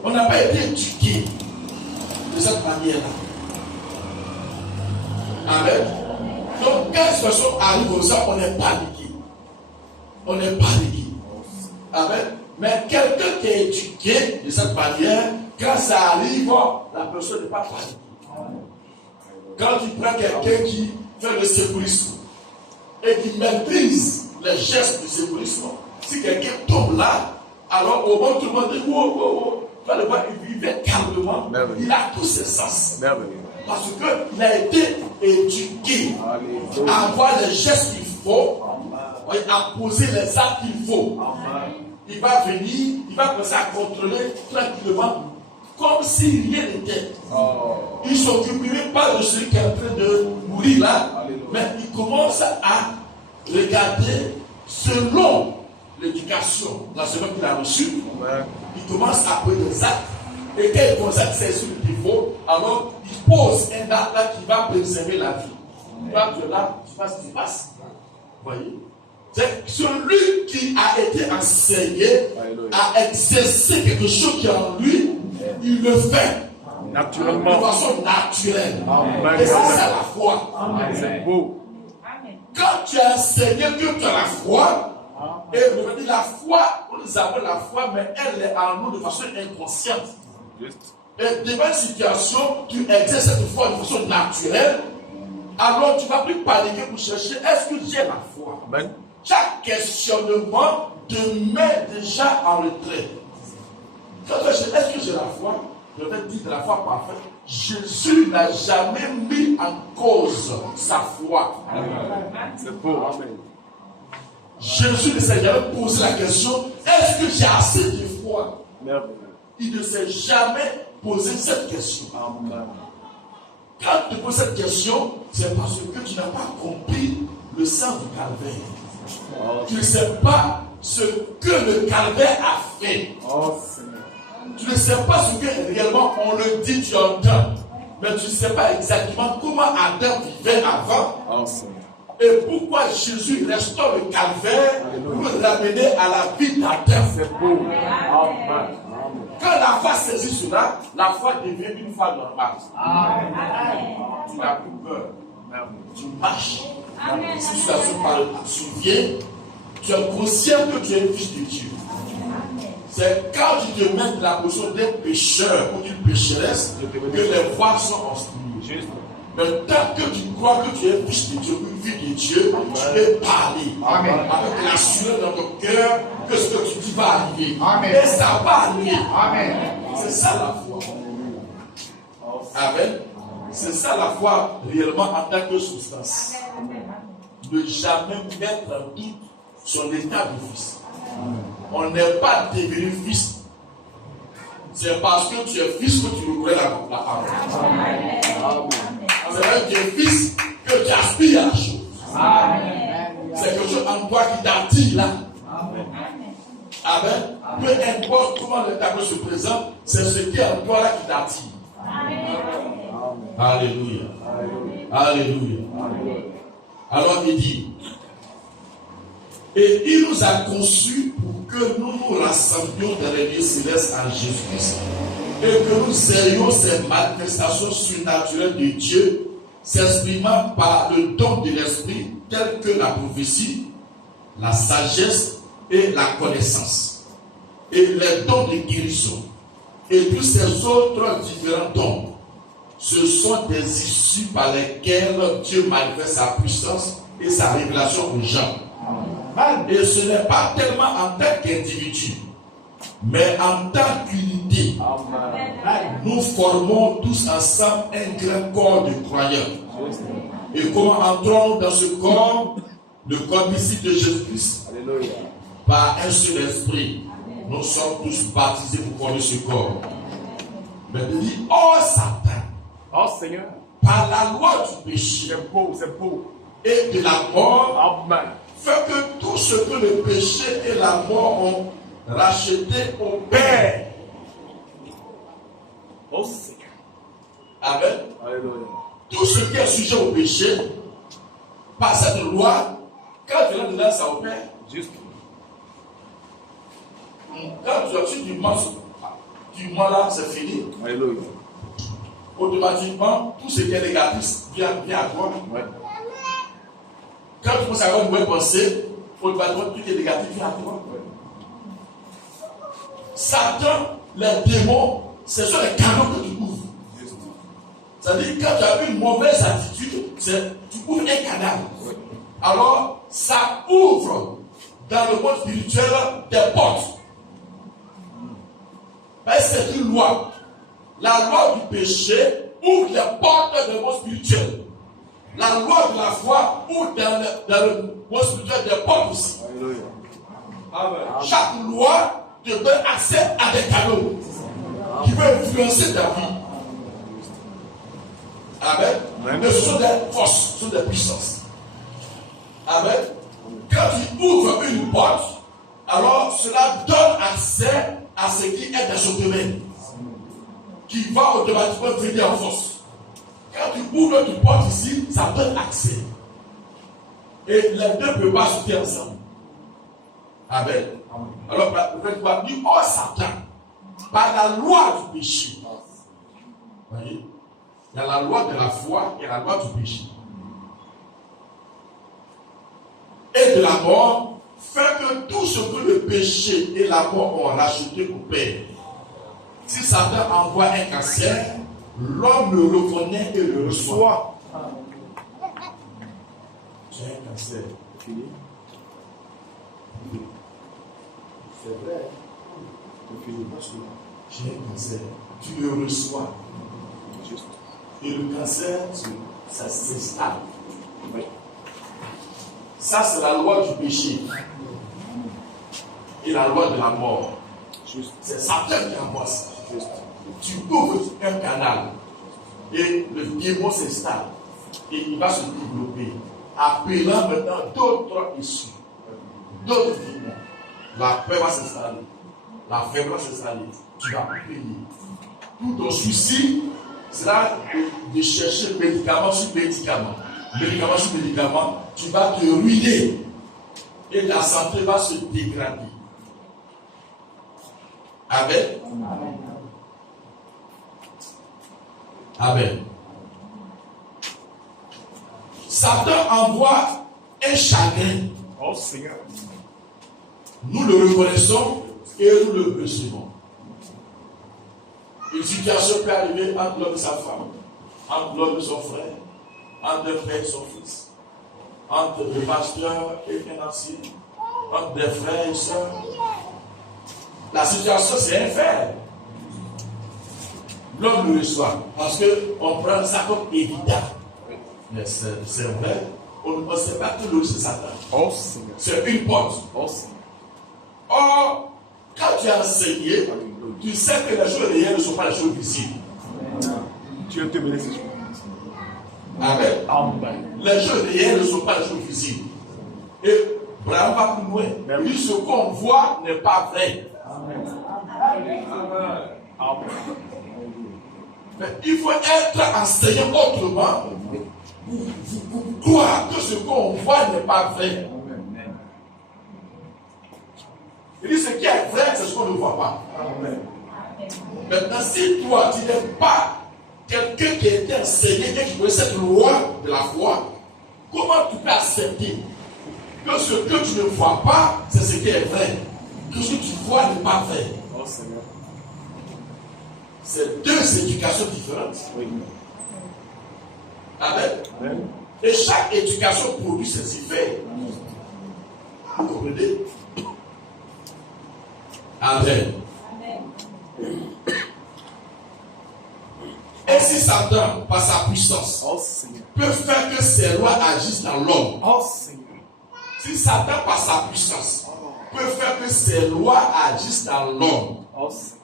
On n'a pas été éduqués de cette manière-là. Amen. Donc quand cette personne arrive comme ça, on est paniqué. On est paniqué. Amen. Mais quelqu'un qui est éduqué de cette manière, quand ça arrive, la personne n'est pas paniquée. Quand tu prends quelqu'un qui fait le secourisme et qui maîtrise les gestes du secourisme, si quelqu'un tombe là, alors au moment où tout le monde dit wow, le voir, il vivait calmement, il a tous ses sens. Parce qu'il a été éduqué à avoir les gestes qu'il faut, à poser les actes qu'il faut. Il va venir, il va commencer à contrôler tranquillement, comme si rien n'était. Il ne s'occupe pas de celui qui est en train de mourir là, mais il commence à regarder selon l'éducation, l'enseignement qu'il a reçu. Il commence à poser des actes. Et quand il commence à saisir le défaut, alors il pose un acte là qui va préserver la vie. Là, tu vois ce qui se passe. Vous voyez? C'est celui qui a été enseigné à exercer quelque chose qui est en lui, il le fait naturellement, de façon naturelle. Et ça, c'est la foi. C'est beau. Quand tu as enseigné que tu as la foi, et vous avez dit la foi, nous avons la foi, mais elle est en nous de façon inconsciente. Et devant une situation, tu exerces cette foi de façon naturelle, alors tu ne vas plus paniquer pour chercher est-ce que j'ai la foi. Amen. Chaque questionnement te met déjà en retrait. Quand tu dis est-ce que j'ai la foi, je vais te dire de la foi parfaite. Jésus n'a jamais mis en cause sa foi. C'est beau. Amen. Jésus ne s'est jamais posé la question est-ce que j'ai assez de foi? Il ne s'est jamais posé cette question. Amen. Quand tu te poses cette question, c'est parce que tu n'as pas compris le sens du calvaire. Tu ne sais pas ce que le calvaire a fait. Tu ne sais pas ce que réellement on le dit, tu entends. Mais tu ne sais pas exactement comment Adam vivait avant. Et pourquoi Jésus restaure le calvaire pour le ramener à la vie d'Adam. C'est beau. Quand la foi saisit cela, la foi devient une foi normale. Tu n'as plus peur. Tu marches. Si tu te souviens, tu es conscient que tu es fils de Dieu. C'est quand tu te mets de la position d'un pécheur ou d'une pécheresse que les voies sont obscures. Mais tant que tu crois que tu es fils de Dieu, une fille de Dieu, tu peux parler avec l'assurance dans ton cœur que ce que tu dis va arriver. Et ça va arriver. C'est ça la foi. Amen. C'est ça la foi réellement en tant que substance. Ne jamais mettre en doute son état de fils. On n'est pas devenu fils. C'est parce que tu es fils que tu reconnais la parole. C'est parce que tu es fils que tu aspires à la chose. C'est quelque chose en toi qui t'attire là. Amen. Peu importe comment le tableau se présente, c'est ce qui est en toi là qui t'attire. Alléluia. Alléluia. Alors il dit, et il nous a conçus pour que nous nous rassemblions dans les lieux célestes en Jésus-Christ et que nous ayons ces manifestations surnaturelles de Dieu s'exprimant par le don de l'Esprit tel que la prophétie, la sagesse et la connaissance et les dons de guérison et tous ces autres différents dons. Ce sont des issues par lesquelles Dieu manifeste sa puissance et sa révélation aux gens. Et ce n'est pas tellement en tant qu'individu, mais en tant qu'unité. Nous formons tous ensemble un grand corps de croyants. Et comment entrons-nous dans ce corps, le corps mystique de Jésus-Christ? Par un seul esprit, nous sommes tous baptisés pour former ce corps. Mais il dit, oh Satan, Oh Seigneur, par la loi du péché c'est beau. et de la mort, Amen. fait que tout ce que le péché et la mort ont racheté au Père. Oh Seigneur. Amen. Alléluia. Tout ce qui est sujet au péché, par cette loi, quand tu rentres dedans, ça opère. Juste. Quand tu mens là, c'est fini. Alléluia. Automatiquement, tout ce qui est négatif vient à toi. Ouais. Quand tu commences à avoir une bonne pensée, automatiquement, tout ce qui est négatif vient à toi. Satan, les démons, ce sont les canaux que tu ouvres. C'est-à-dire quand tu as une mauvaise attitude, tu ouvres un canal. Alors, ça ouvre dans le monde spirituel des portes. Mais c'est une loi. La loi du péché ouvre les portes du monde spirituel. La loi de la foi ouvre dans le monde spirituel des portes aussi. Amen. Chaque loi te donne accès à des canaux qui peuvent influencer ta vie. Amen. Mais ce sont des forces, ce sont des puissances. Amen. Quand tu ouvres une porte, alors cela donne accès à ce qui est dans ce domaine, qui va automatiquement venir en force. Quand tu ouvres une porte ici, ça donne accès. Et les deux ne peuvent pas sauter ensemble. Amen. Alors, le fait va dire, oh Satan, par la loi du péché. Vous voyez? Il y a la loi de la foi et la loi du péché. Et de la mort, fait que tout ce que le péché et la mort ont racheté au Père. Si Satan envoie un cancer, l'homme le reconnaît et le reçoit. J'ai un cancer. Fini. C'est vrai. J'ai un cancer. Tu le reçois. Et le cancer, ça s'installe. Ça, c'est la loi du péché. Et la loi de la mort. C'est Satan qui envoie ça. Tu ouvres un canal. Et le démon s'installe. Et il va se développer. Appelant maintenant d'autres issues. D'autres démons. La peur va s'installer. La faiblesse va s'installer. Tu vas payer. Tout ton souci sera de chercher médicament sur médicament. Médicament sur médicament. Tu vas te ruiner. Et ta santé va se dégrader. Amen. Amen. Satan envoie un chagrin. Oh Seigneur. Nous le reconnaissons et nous le recevons. Une situation peut arriver entre l'homme et sa femme, entre l'homme et son frère, entre le père et son fils, entre le pasteur et un ancien, entre des frères et sœurs. La situation, c'est un fait. L'homme le reçoit parce qu'on prend ça comme évident. Mais c'est vrai. On ne sait pas que l'autre c'est Satan. Oh Seigneur. C'est une porte. Oh Seigneur. Or, quand tu as enseigné, tu sais que les choses réelles ne sont pas les choses visibles. Dieu te bénisse. Amen. Amen. Les choses réelles ne sont pas les choses visibles. Et Abraham va plus loin. Il dit ce qu'on voit n'est pas vrai. Amen. Mais il faut être enseigné autrement pour croire que ce qu'on voit n'est pas vrai. Il dit ce qui est vrai, c'est ce qu'on ne voit pas. Maintenant, si toi, tu n'es pas quelqu'un qui a été enseigné et qui connaît cette loi de la foi, comment tu peux accepter que ce que tu ne vois pas, c'est ce qui est vrai? Que ce que tu vois n'est pas vrai. Oh Seigneur. C'est deux éducations différentes. Oui. Amen. Amen. Et chaque éducation produit ses effets. Vous comprenez? Amen. Et si Satan, par sa puissance, Oh Seigneur. peut faire que ses lois agissent dans l'homme, Oh Seigneur. si Satan, par sa puissance, peut faire que ses lois agissent dans l'homme, Oh Seigneur.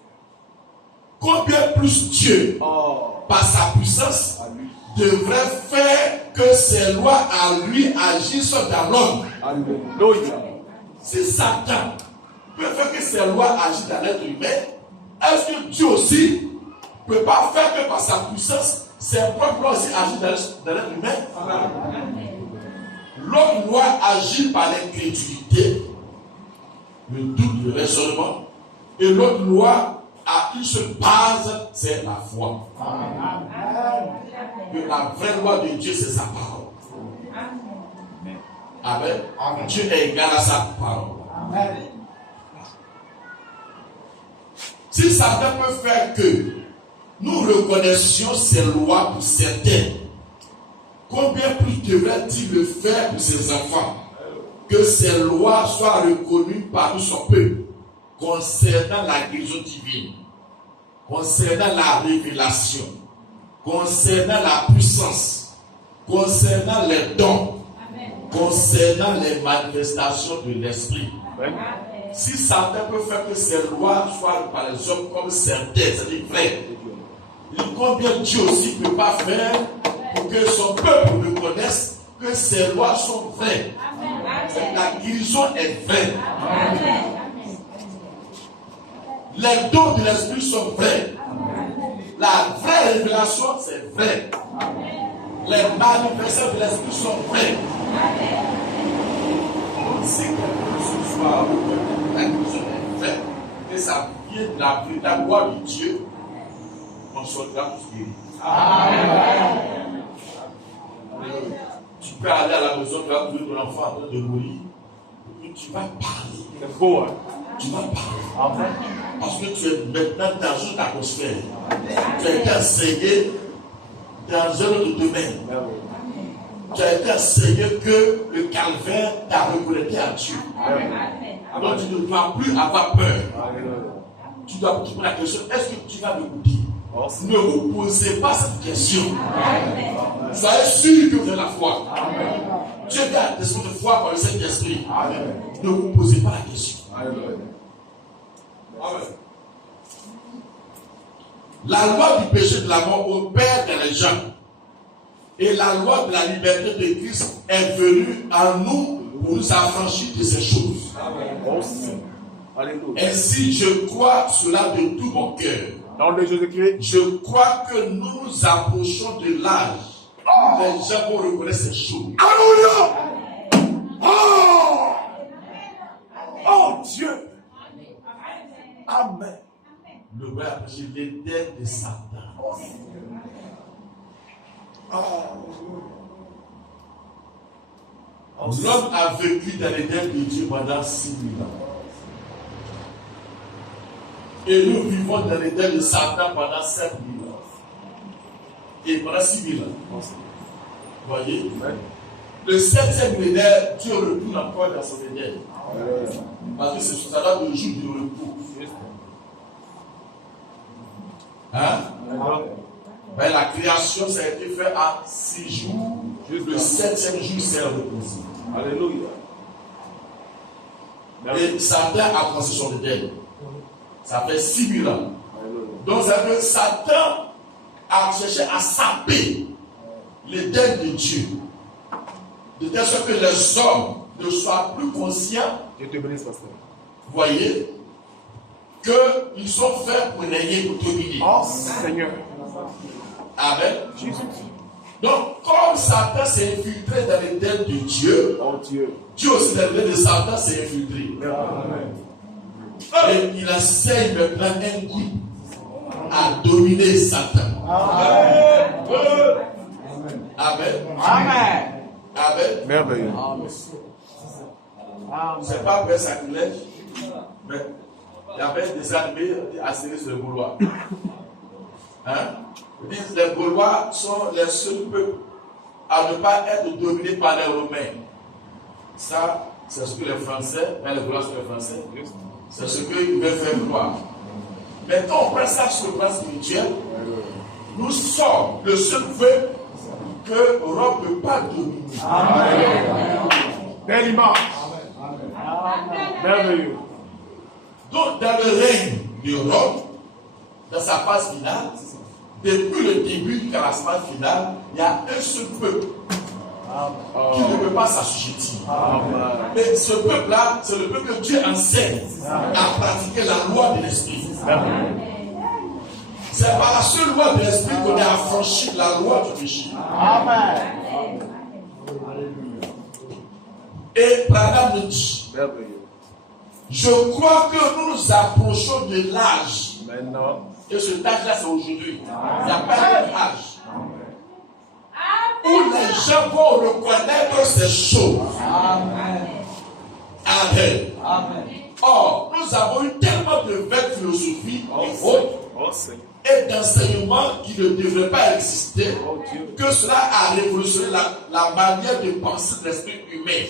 combien plus Dieu, Oh. par sa puissance, À lui. devrait faire que ses lois à lui agissent dans l'homme? Alléluia. Si Satan peut faire que ses lois agissent dans l'être humain, est-ce que Dieu aussi ne peut pas faire que par sa puissance, ses propres lois aussi agissent dans l'être humain? L'autre loi agit par l'incrédulité, le doute, le raisonnement, et l'autre loi a une seule base, c'est la foi. Que la vraie loi de Dieu, c'est sa parole. Amen. Dieu est égal à sa parole. Si Satan peut faire que nous reconnaissions ses lois pour certains, combien plus devrait-il le faire pour ses enfants? Que ces lois soient reconnues par tout son peuple concernant la guérison divine, concernant la révélation, concernant la puissance, concernant les dons, concernant les manifestations de l'esprit. Si Satan peut faire que ces lois soient par les hommes comme certains, c'est-à-dire vraies, combien Dieu aussi ne peut pas faire pour que son peuple reconnaisse que ces lois sont vraies. La guérison est vraie. Les dons de l'esprit sont vrais. La vraie révélation, c'est vrai. Les manifestations de l'esprit sont vraies. Donc, si quelque chose soit la guérison est vraie, et ça vient de la gloire de Dieu, on sera tous guéris. Amen. Tu peux aller à la maison, tu vas trouver ton enfant en train de mourir, et tu vas parler. C'est beau, hein? Tu vas parler. Amen. Parce que tu es maintenant dans une atmosphère. Tu as été enseigné dans un autre domaine. Tu as été enseigné que le calvaire t'a reconnecté à Dieu. Donc tu ne dois plus avoir peur. Tu dois te poser la question, est-ce que tu vas m'écouter? Ne vous posez pas cette question. Soyez sûr que vous avez la foi. Dieu t'a l'esprit de foi par le Saint-Esprit. Ne vous posez pas la question. Amen. La loi du péché de la mort opère dans les gens. Et la loi de la liberté de Christ est venue en nous pour nous affranchir de ces choses. Ainsi, je crois cela de tout mon cœur. Dans le nom de Jésus-Christ, Je crois que nous nous approchons de l'âge où les gens vont reconnaître ces choses. Alléluia. Oh Dieu. Amen. Le vrai approcher l'Éden de Satan. L'homme a vécu dans l'Éden de Dieu pendant 6 000 ans. Et nous vivons dans l'Éden de Satan pendant 7 000 ans. Et pendant 6 000 ans. Vous voyez? Le 7e millénaire, Dieu retourne encore dans son Éden. Parce que c'est ça là le jour du repos. Hein? Ben, la création, ça a été fait à 6 jours. Le 7e jour, c'est reposé. Alléluia. Et Satan a commencé son Éden. Ça fait 6 000 ans. Donc, ça veut dire que Satan a cherché à saper l'Éden de Dieu. De telle sorte que les hommes ne soient plus conscients. Dieu te bénisse, pasteur. Vous voyez, qu'ils sont faits pour régner, pour dominer. Oh Seigneur. Amen. Jésus. Donc, comme Satan s'est infiltré dans l'Éden de Dieu, Oh Dieu. Dieu aussi dans l'Éden de Satan s'est infiltré. Amen. Et il enseigne maintenant un coup à dominer Satan. Amen. Amen. Amen. Amen. Merveilleux. C'est pas vrai sacrilège, mais il y avait des armées assis sur le Gaulois. Hein? Ils disent les Gaulois sont les seuls peuples à ne pas être dominés par les Romains. Ça, c'est ce que les Français, les Gaulois sont les Français, c'est ce qu'ils veulent faire croire. Mais quand on prend ça sur le plan spirituel, nous sommes le seul peuple que Rome ne peut pas dominer. Belle image. Merveilleux. Donc, dans le règne de Rome, dans sa phase finale, depuis le début jusqu'à la phase finale, il y a un seul peuple qui ne peut pas s'assujettir. Mais ce peuple-là, c'est le peuple que Dieu enseigne à pratiquer la loi de l'esprit. C'est par la seule loi de l'esprit qu'on est affranchi de la loi du péché. Et Branham nous dit, je crois que nous nous approchons de l'âge. Maintenant. Et cet âge-là, c'est aujourd'hui. Il n'y a pas d'autre âge. Où les gens vont reconnaître ces choses. Amen. Or, nous avons eu tellement de belles philosophies et d'enseignements qui ne devraient pas exister, que cela a révolutionné la manière de penser de l'esprit humain.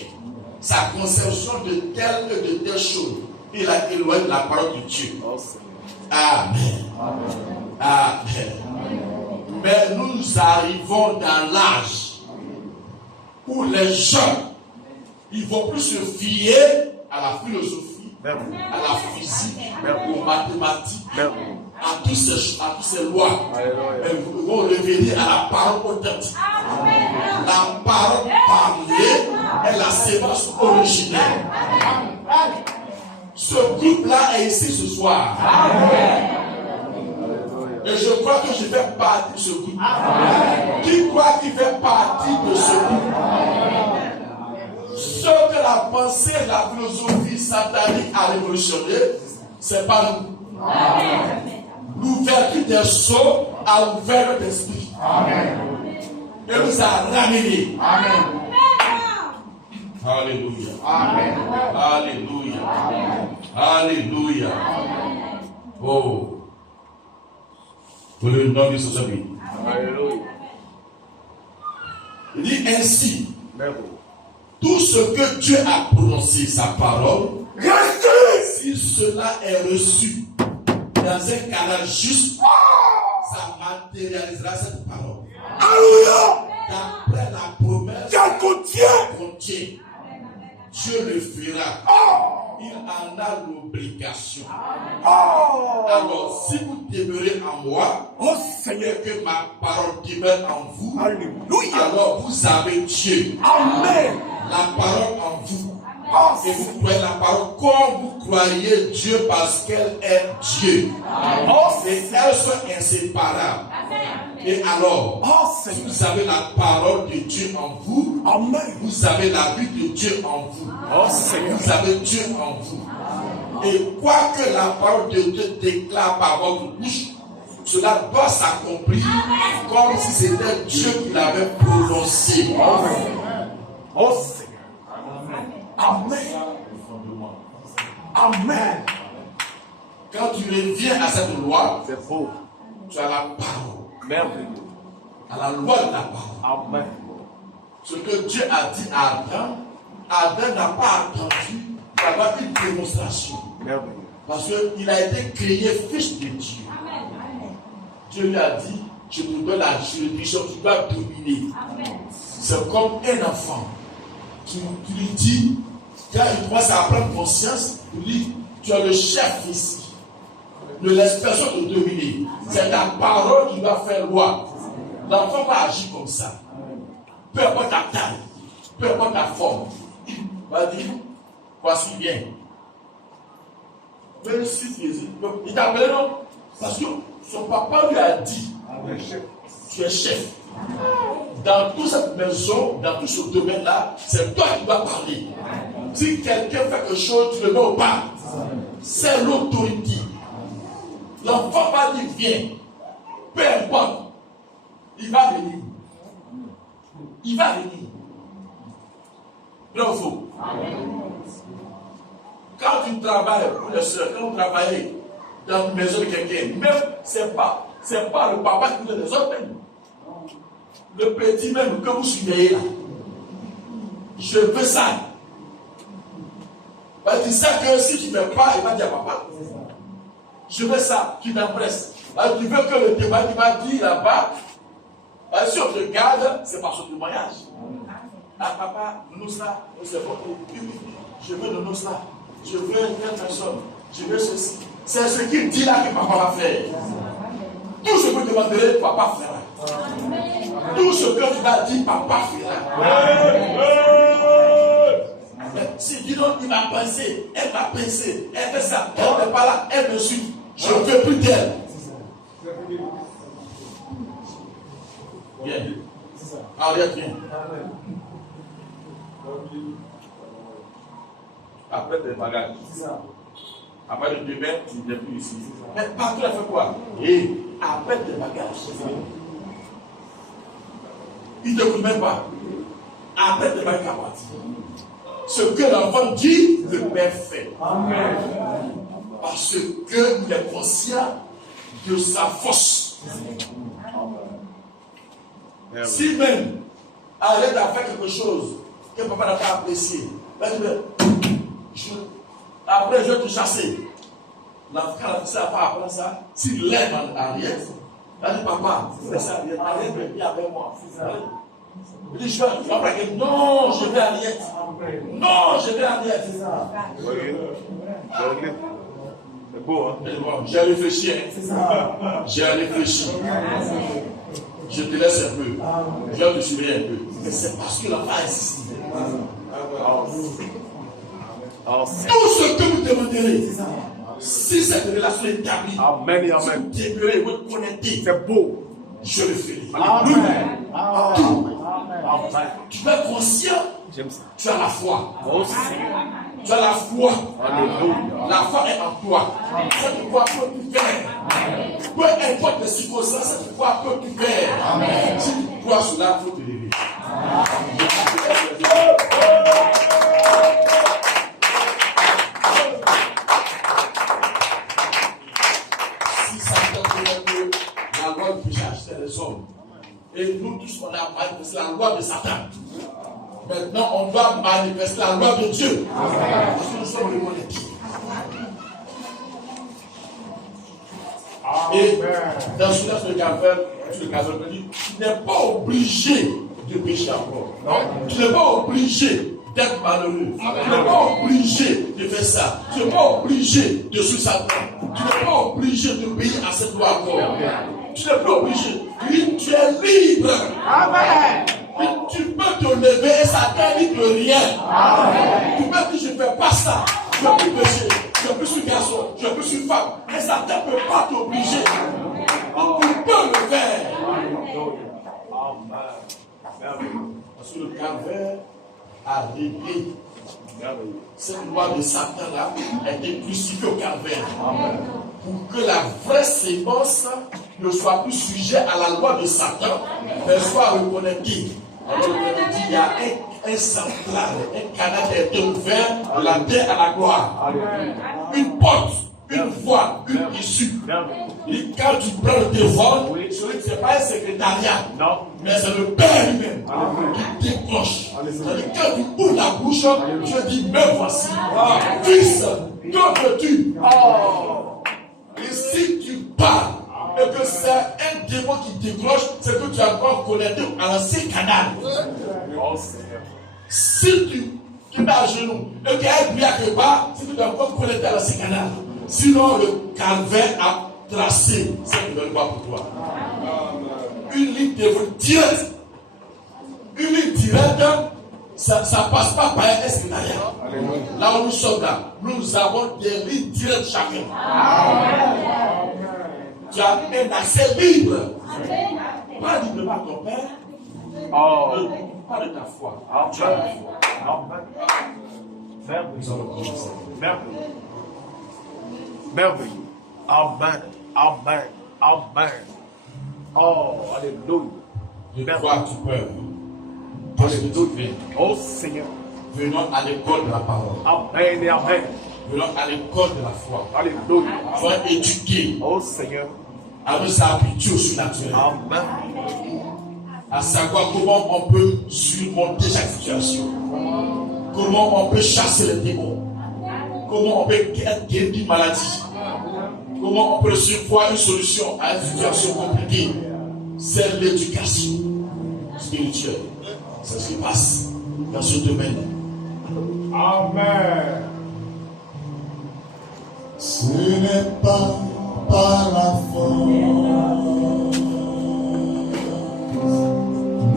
Sa conception de telles et de telles choses. Il a éloigné la parole de Dieu. Amen. Amen. Mais nous arrivons dans l'âge où les gens, ils vont plus se fier à la philosophie, à la physique, aux mathématiques, à toutes ces lois. Ils vont revenir à la parole authentique. La parole parlée est la sémence originelle. Ce groupe-là est ici ce soir. Et je crois que je fais partie de ce groupe. Qui croit qu'il fait partie de ce groupe? Ce que la pensée, la philosophie satanique a révolutionné, c'est pas nous. L'ouverture des sceaux a ouvert notre esprit. Et nous a ramenés. Alléluia. Alléluia. Alléluia. Oh. Pour le nom de Jésus. Alléluia. Il dit ainsi. Tout ce que Dieu a prononcé, sa parole, si cela est reçu dans un canal juste, ça matérialisera cette parole. Alléluia. D'après la promesse qu'elle contient, Dieu le fera. il en a l'obligation. Oh. Alors, si vous demeurez en moi, Oh Seigneur. et que ma parole demeure en vous, Alléluia. alors vous avez Dieu. Amen. La parole en vous. Oh, Et vous croyez la parole comme vous croyez Dieu parce qu'elle est Dieu. oh, Et elles sont inséparables. Et alors, oh si Seigneur. vous avez la parole de Dieu en vous, Amen. vous avez la vie de Dieu en vous. Oh Seigneur. Vous avez Dieu en vous. Et quoi que la parole de Dieu déclare par votre bouche, cela doit s'accomplir comme si c'était Dieu qui l'avait prononcé. Oh Seigneur. Amen. Amen. Quand tu reviens à cette loi, C'est beau. tu as la parole. Merveilleux. À la loi de la parole. Amen. Ce que Dieu a dit à Adam, Adam n'a pas attendu d'avoir une démonstration. Merveilleux. Parce qu'il a été créé fils de Dieu. Dieu lui a dit, je te donne la juridiction, tu dois dominer. C'est comme un enfant. Tu lui dis, quand il commence à prendre conscience, il dit, tu es le chef ici. Ne laisse personne te dominer. C'est ta parole qui va faire loi. L'enfant va agir comme ça. Peu importe ta taille, peu importe ta forme. Va dire, voici bien. Même si il t'a appelé non, parce que son papa lui a dit, tu es chef. Dans toute cette maison, dans tout ce domaine-là, c'est toi qui dois parler. Si quelqu'un fait quelque chose, tu le mets au pas. C'est l'autorité. L'enfant va dire viens. Peu importe. Il va venir. Il va venir. Vrai ou faux? Quand tu travailles pour les soeurs, quand vous travaillez dans une maison de quelqu'un, même c'est pas le papa qui vous donne les autres même. Le petit même que vous suivez là. Je veux ça. Parce que tu sais que si tu ne fais pas, il va dire à papa. Je veux ça, tu t'empresses. Tu veux que le témoignage va dire là-bas. Si on te garde, c'est par son témoignage. Ah papa, nous ça, c'est bon. Je veux de nous ça. Je veux une personne. Je veux ceci. C'est ce qu'il dit là que papa va faire. Tout ce que tu demanderais, papa fera. Tout ce que tu vas dire, papa fera. Si dis donc, il m'a pensé, elle m'a pensé, elle fait ça, elle n'est pas là, elle me suit. Je ne veux plus d'elle. Bien. Arrête bien. Après tes bagages. Après le demain, tu n'es plus ici. Mais partout, elle fait quoi? Et après tes bagages. Il ne te coûte même pas. Après tes bagages, ce que l'enfant dit, le Père fait. Amen. Parce qu'il est conscient de sa force. Amen. Si même arrête à faire quelque chose que papa n'a pas apprécié, après je vais te chasser. L'enfant n'a pas apprendre ça. S'il lève en arrière, il a dit papa, fais ça, arrière, viens avec moi. Il dit, non, je vais à Liette. Non, je vais à Liette. C'est ça. C'est beau, hein? J'ai réfléchi. J'ai réfléchi. Je te laisse un peu. Je vais te suivre un peu. Mais c'est parce que l'enfant a insisté. Tout ce que vous demanderez, si cette relation est établie, Amen, amen. si vous demeurez, vous connectez, C'est beau. je le ferai. Amen. Tu es conscient, J'aime ça. tu as la foi. Oh Seigneur. Tu as la foi. Alléluia. La foi est en toi. Cette foi peut tout faire. Peu importe les circonstances, cette foi peut tout faire. Si tu crois cela, il faut te lever. Si ça te fait que la loi du péché achetait les hommes, et nous tous on a manifesté la loi de Satan. Maintenant, on doit manifester la loi de Dieu. Parce que nous sommes les connectés. Et dans ce cas, le gazon dit, tu n'es pas obligé de pécher encore. Tu n'es pas obligé d'être malheureux. Tu n'es pas obligé de faire ça. Tu n'es pas obligé de suivre Satan. Tu n'es pas obligé d'obéir à cette loi encore. Tu n'es pas obligé. Oui, tu es libre. Amen. Oui, tu peux te lever et Satan dit de rien. Tu peux dire je ne fais pas ça. Je ne peux plus pécher. Je ne peux plus suivre garçon. Je ne peux plus suivre femme. Et Satan ne peut pas t'obliger. Tu peux le faire. Parce que le calvaire a réglé cette loi de Satan-là a été crucifiée au calvaire. Pour que la vraie sémence ne soit plus sujet à la loi de Satan, mais soit reconnectée. Alors, il y a un central, un canal qui a été ouvert de la terre à la gloire. Une porte, une voie, une issue. Et quand tu prends le téléphone, ce n'est pas un secrétariat, mais c'est le Père lui-même qui décroche. C'est-à-dire, quand tu ouvres la bouche, tu dis, me voici. Fils, que veux-tu? Et si tu parles, et que c'est un démon qui décroche, c'est que tu es encore connecté à l'ancien canal. Si tu mets à genoux, et qu'il y a un bruit à quelque part, c'est que tu es encore connecté à l'ancien canal. Sinon, le calvaire a tracé cette nouvelle voie pour toi. Une ligne directe. Une ligne directe, ça ne passe pas par un secrétariat. Là où nous sommes là, nous avons des lignes directes chacun. Tu as un accès libre. Pas librement à ton père. Pas de ta foi. Tu as la foi. Merveilleux. Amen. Amen. Amen. Oh, alléluia. De quoi tu peux. Parce que tu viens. Oh Seigneur. Venons à l'école de la parole. Amen et amen. Venons à l'école de la foi. Alléluia. Sois éduqué. Oh Seigneur. Avec sa habitude au surnaturel. Amen. À savoir comment on peut surmonter chaque situation. Comment on peut chasser les démons. Comment on peut être guéri d'une maladie. Comment on peut survoir une solution à une situation compliquée. C'est l'éducation spirituelle. C'est ce qui passe dans ce domaine. Amen. Ce n'est pas par la force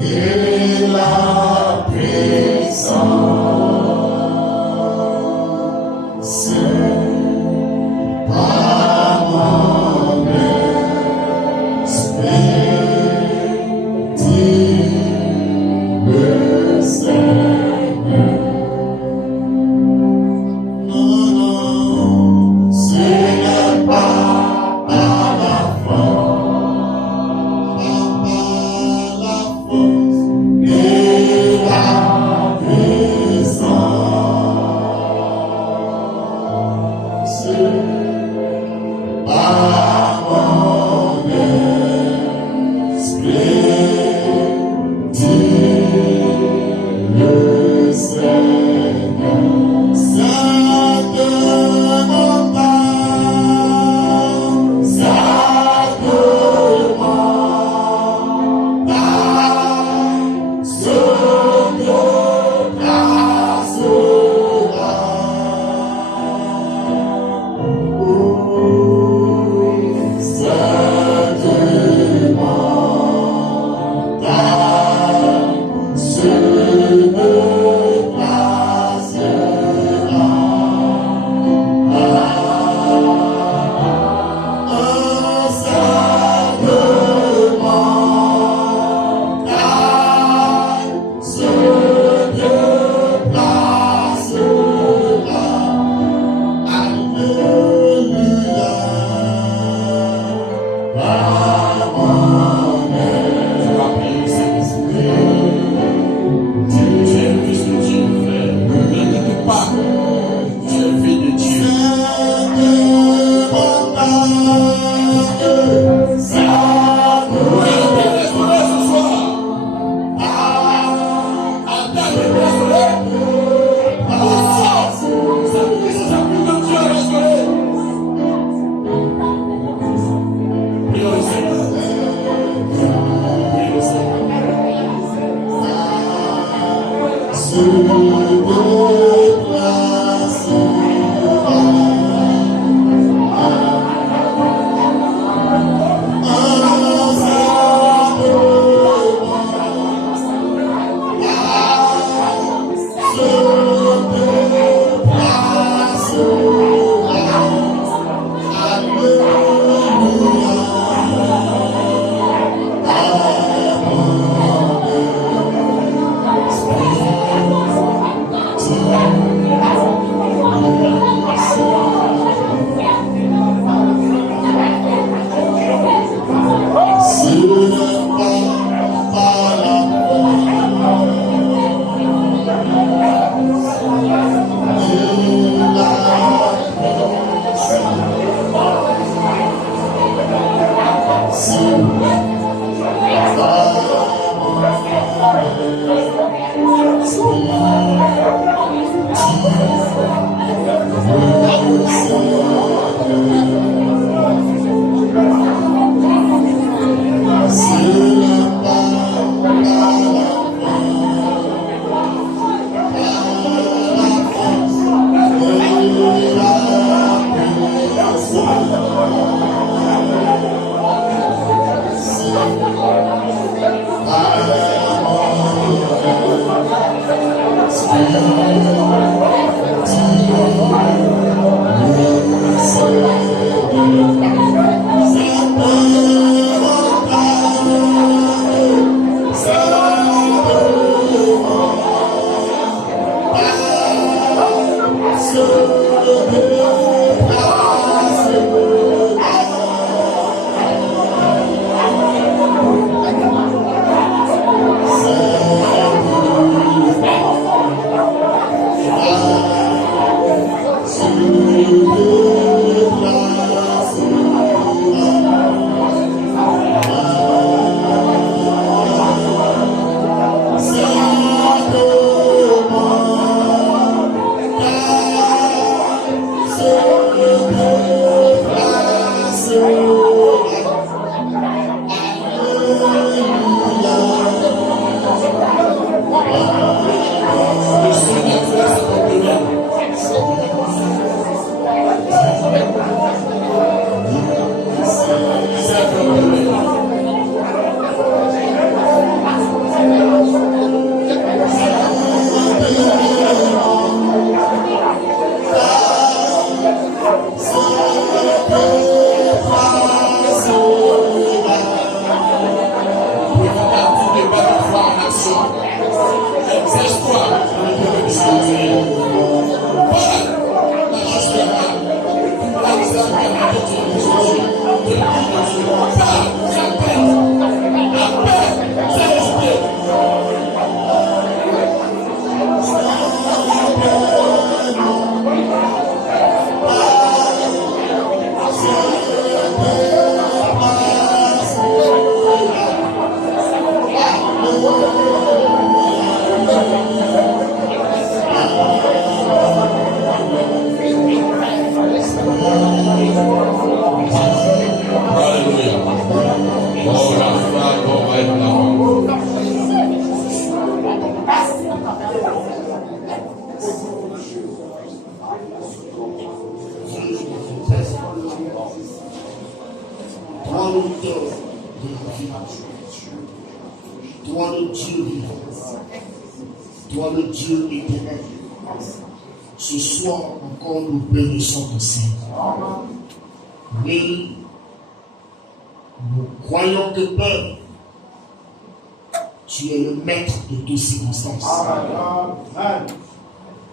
et la puissance, c'est par mon esprit, dit le Seigneur. Non, non, ce n'est pas par la force.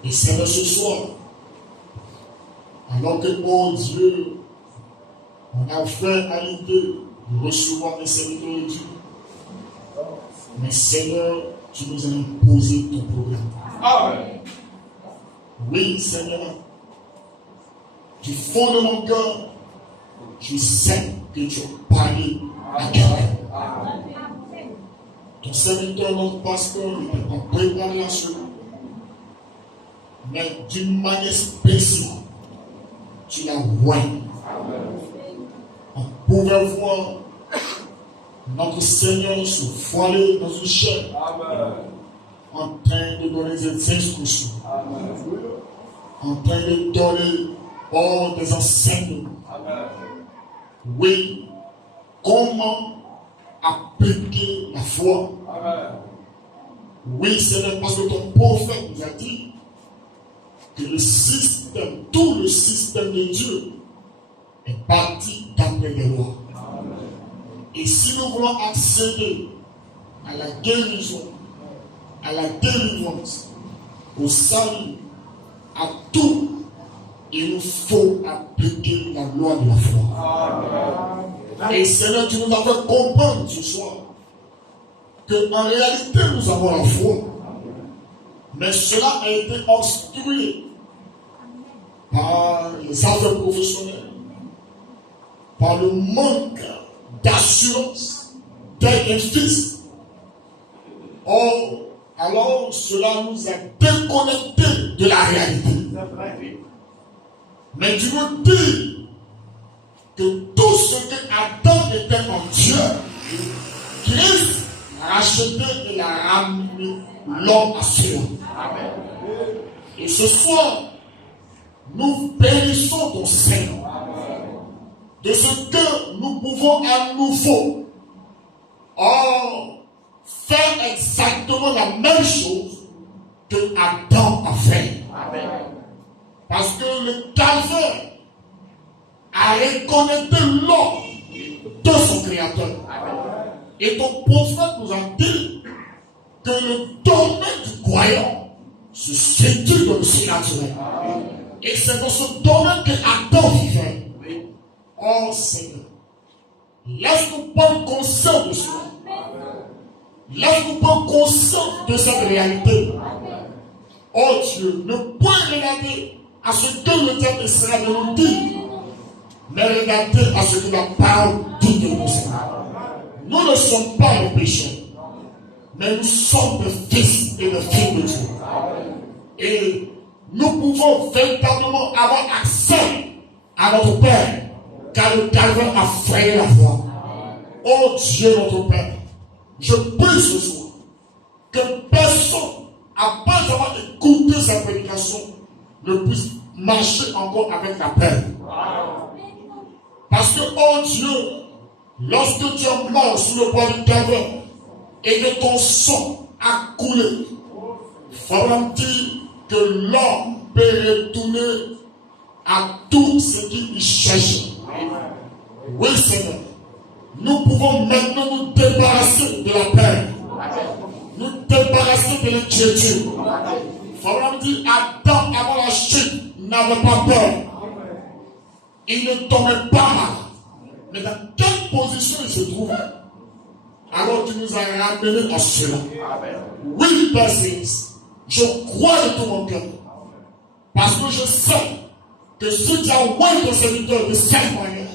Et Seigneur, ce soir, alors que, mon Dieu, on a fait à l'idée de recevoir les serviteurs de Dieu, mais Seigneur, tu nous as imposé ton programme. Amen. Oui, Seigneur, du fond de mon cœur, je sais que tu as parlé à quelqu'un. Ton serviteur, notre pasteur, n'était pas préparé à cela. Mais d'une manière spéciale, tu l'as voyé. On pouvait voir notre Seigneur se voiler dans une chair en train de donner des instructions, en train de donner des enseignements. Oui, comment appliquer la foi. Oui, Seigneur, parce que ton prophète nous a dit que le système, tout le système de Dieu est parti d'après les lois. Et si nous voulons accéder à la guérison, à la délivrance, au salut, à tout, il nous faut appliquer la loi de la foi. Et Seigneur, tu nous as fait comprendre ce soir qu'en réalité nous avons la foi, mais cela a été obstrué par les affaires professionnelles, par le manque d'assurance d'être un fils. Or, alors cela nous a déconnectés de la réalité. Mais Dieu nous dit que tout ce que Adam était en Dieu, Christ a racheté et l'a ramené l'homme à cela. Et ce soir, nous bénissons ton Seigneur de ce que nous pouvons à nouveau faire exactement la même chose que Adam a fait. Parce que le calvaire a reconnecté l'homme de son Créateur. Et ton prophète nous a dit que le domaine du croyant se situe dans le surnaturel. Et c'est dans ce domaine que Adam vivait. Oh Seigneur, laisse-nous prendre conscience de cela. Laisse-nous prendre conscience de cette réalité. Oh Dieu, ne point regarder à ce que le diable essaiera de nous dire, mais regardez à ce que la parole dit de nous. Nous ne sommes pas les pécheurs, mais nous sommes des fils et des filles de Dieu. Et nous pouvons véritablement avoir accès à notre Père, car le calvaire a frayé la voie. Oh Dieu notre Père, je prie ce soir que personne, après avoir écouté sa prédication, ne puisse marcher encore avec la paix. Parce que, oh Dieu, lorsque tu es mort sous le poids du calvaire et que ton sang a coulé, il faudra dire que l'homme peut retourner à tout ce qu'il cherche. Oui, Seigneur. Nous pouvons maintenant nous débarrasser de la peur, nous débarrasser de l'inquiétude. Il faudra dire, Adam, avant la chute, n'avait pas peur. Il ne tombait pas mal. Mais dans quelle position il se trouvait? Alors tu nous as ramenés à cela. Oui, Père Céleste, je crois de tout mon cœur. Parce que je sais que si tu as oublié ton serviteur de cette manière,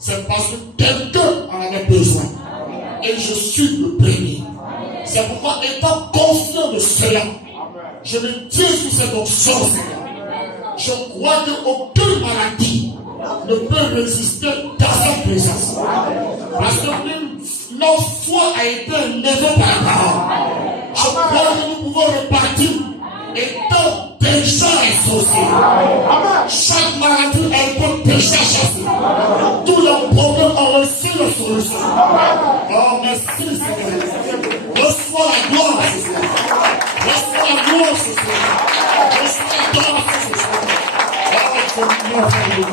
c'est parce que quelqu'un en avait besoin. Et je suis le premier. C'est pourquoi, étant confiant de cela, je me tiens sous cette onction, Seigneur. Je crois qu'aucune maladie ne peut résister dans sa présence. Parce que notre foi a été élevée par la parole. Je crois que nous pouvons repartir étant déjà exaucés. Chaque maladie a été déjà chassée. Tous les problèmes ont reçu la solution. Oh, merci Seigneur. Reçois la gloire ce soir. Reçois la gloire ce soir. Reçois la gloire ce soir. Oh, Seigneur, Seigneur.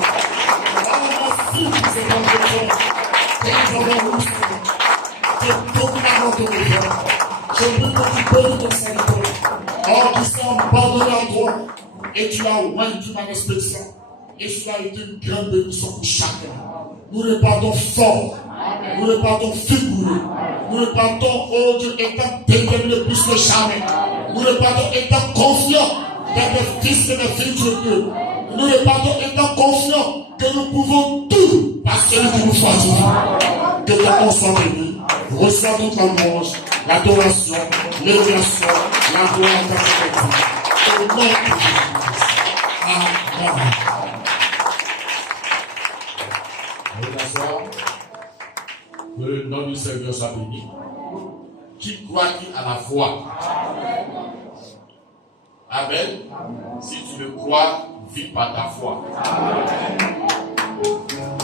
Oh, merci pour cette entretien. Que nous avons reçu. Que beaucoup d'avant de nous. Je prie que tu bénis ton Seigneur. Oh, tu s'es abandonné à toi. Et tu as oint d'une manière spéciale. Et cela a été une grande bénédiction pour chacun. Nous repartons fort. Nous repartons figurés. Nous repartons, oh Dieu, étant déterminés plus que jamais. Nous repartons étant confiants d'être des fils et des filles de Dieu. Nous repartons étant confiants que nous pouvons tout par celui qui nous fortifie. Que ton nom soit béni. Reçois toute la louange, l'adoration, l'élévation, la gloire de ta vie. Au nom de Jésus. Amen. Que le nom du Seigneur soit béni. Qui croit qui a la foi. Amen. Si tu le crois, vis par ta foi.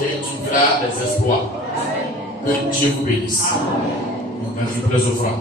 Et tu verras les espoirs. Que Dieu vous bénisse. Donc, un très offrant.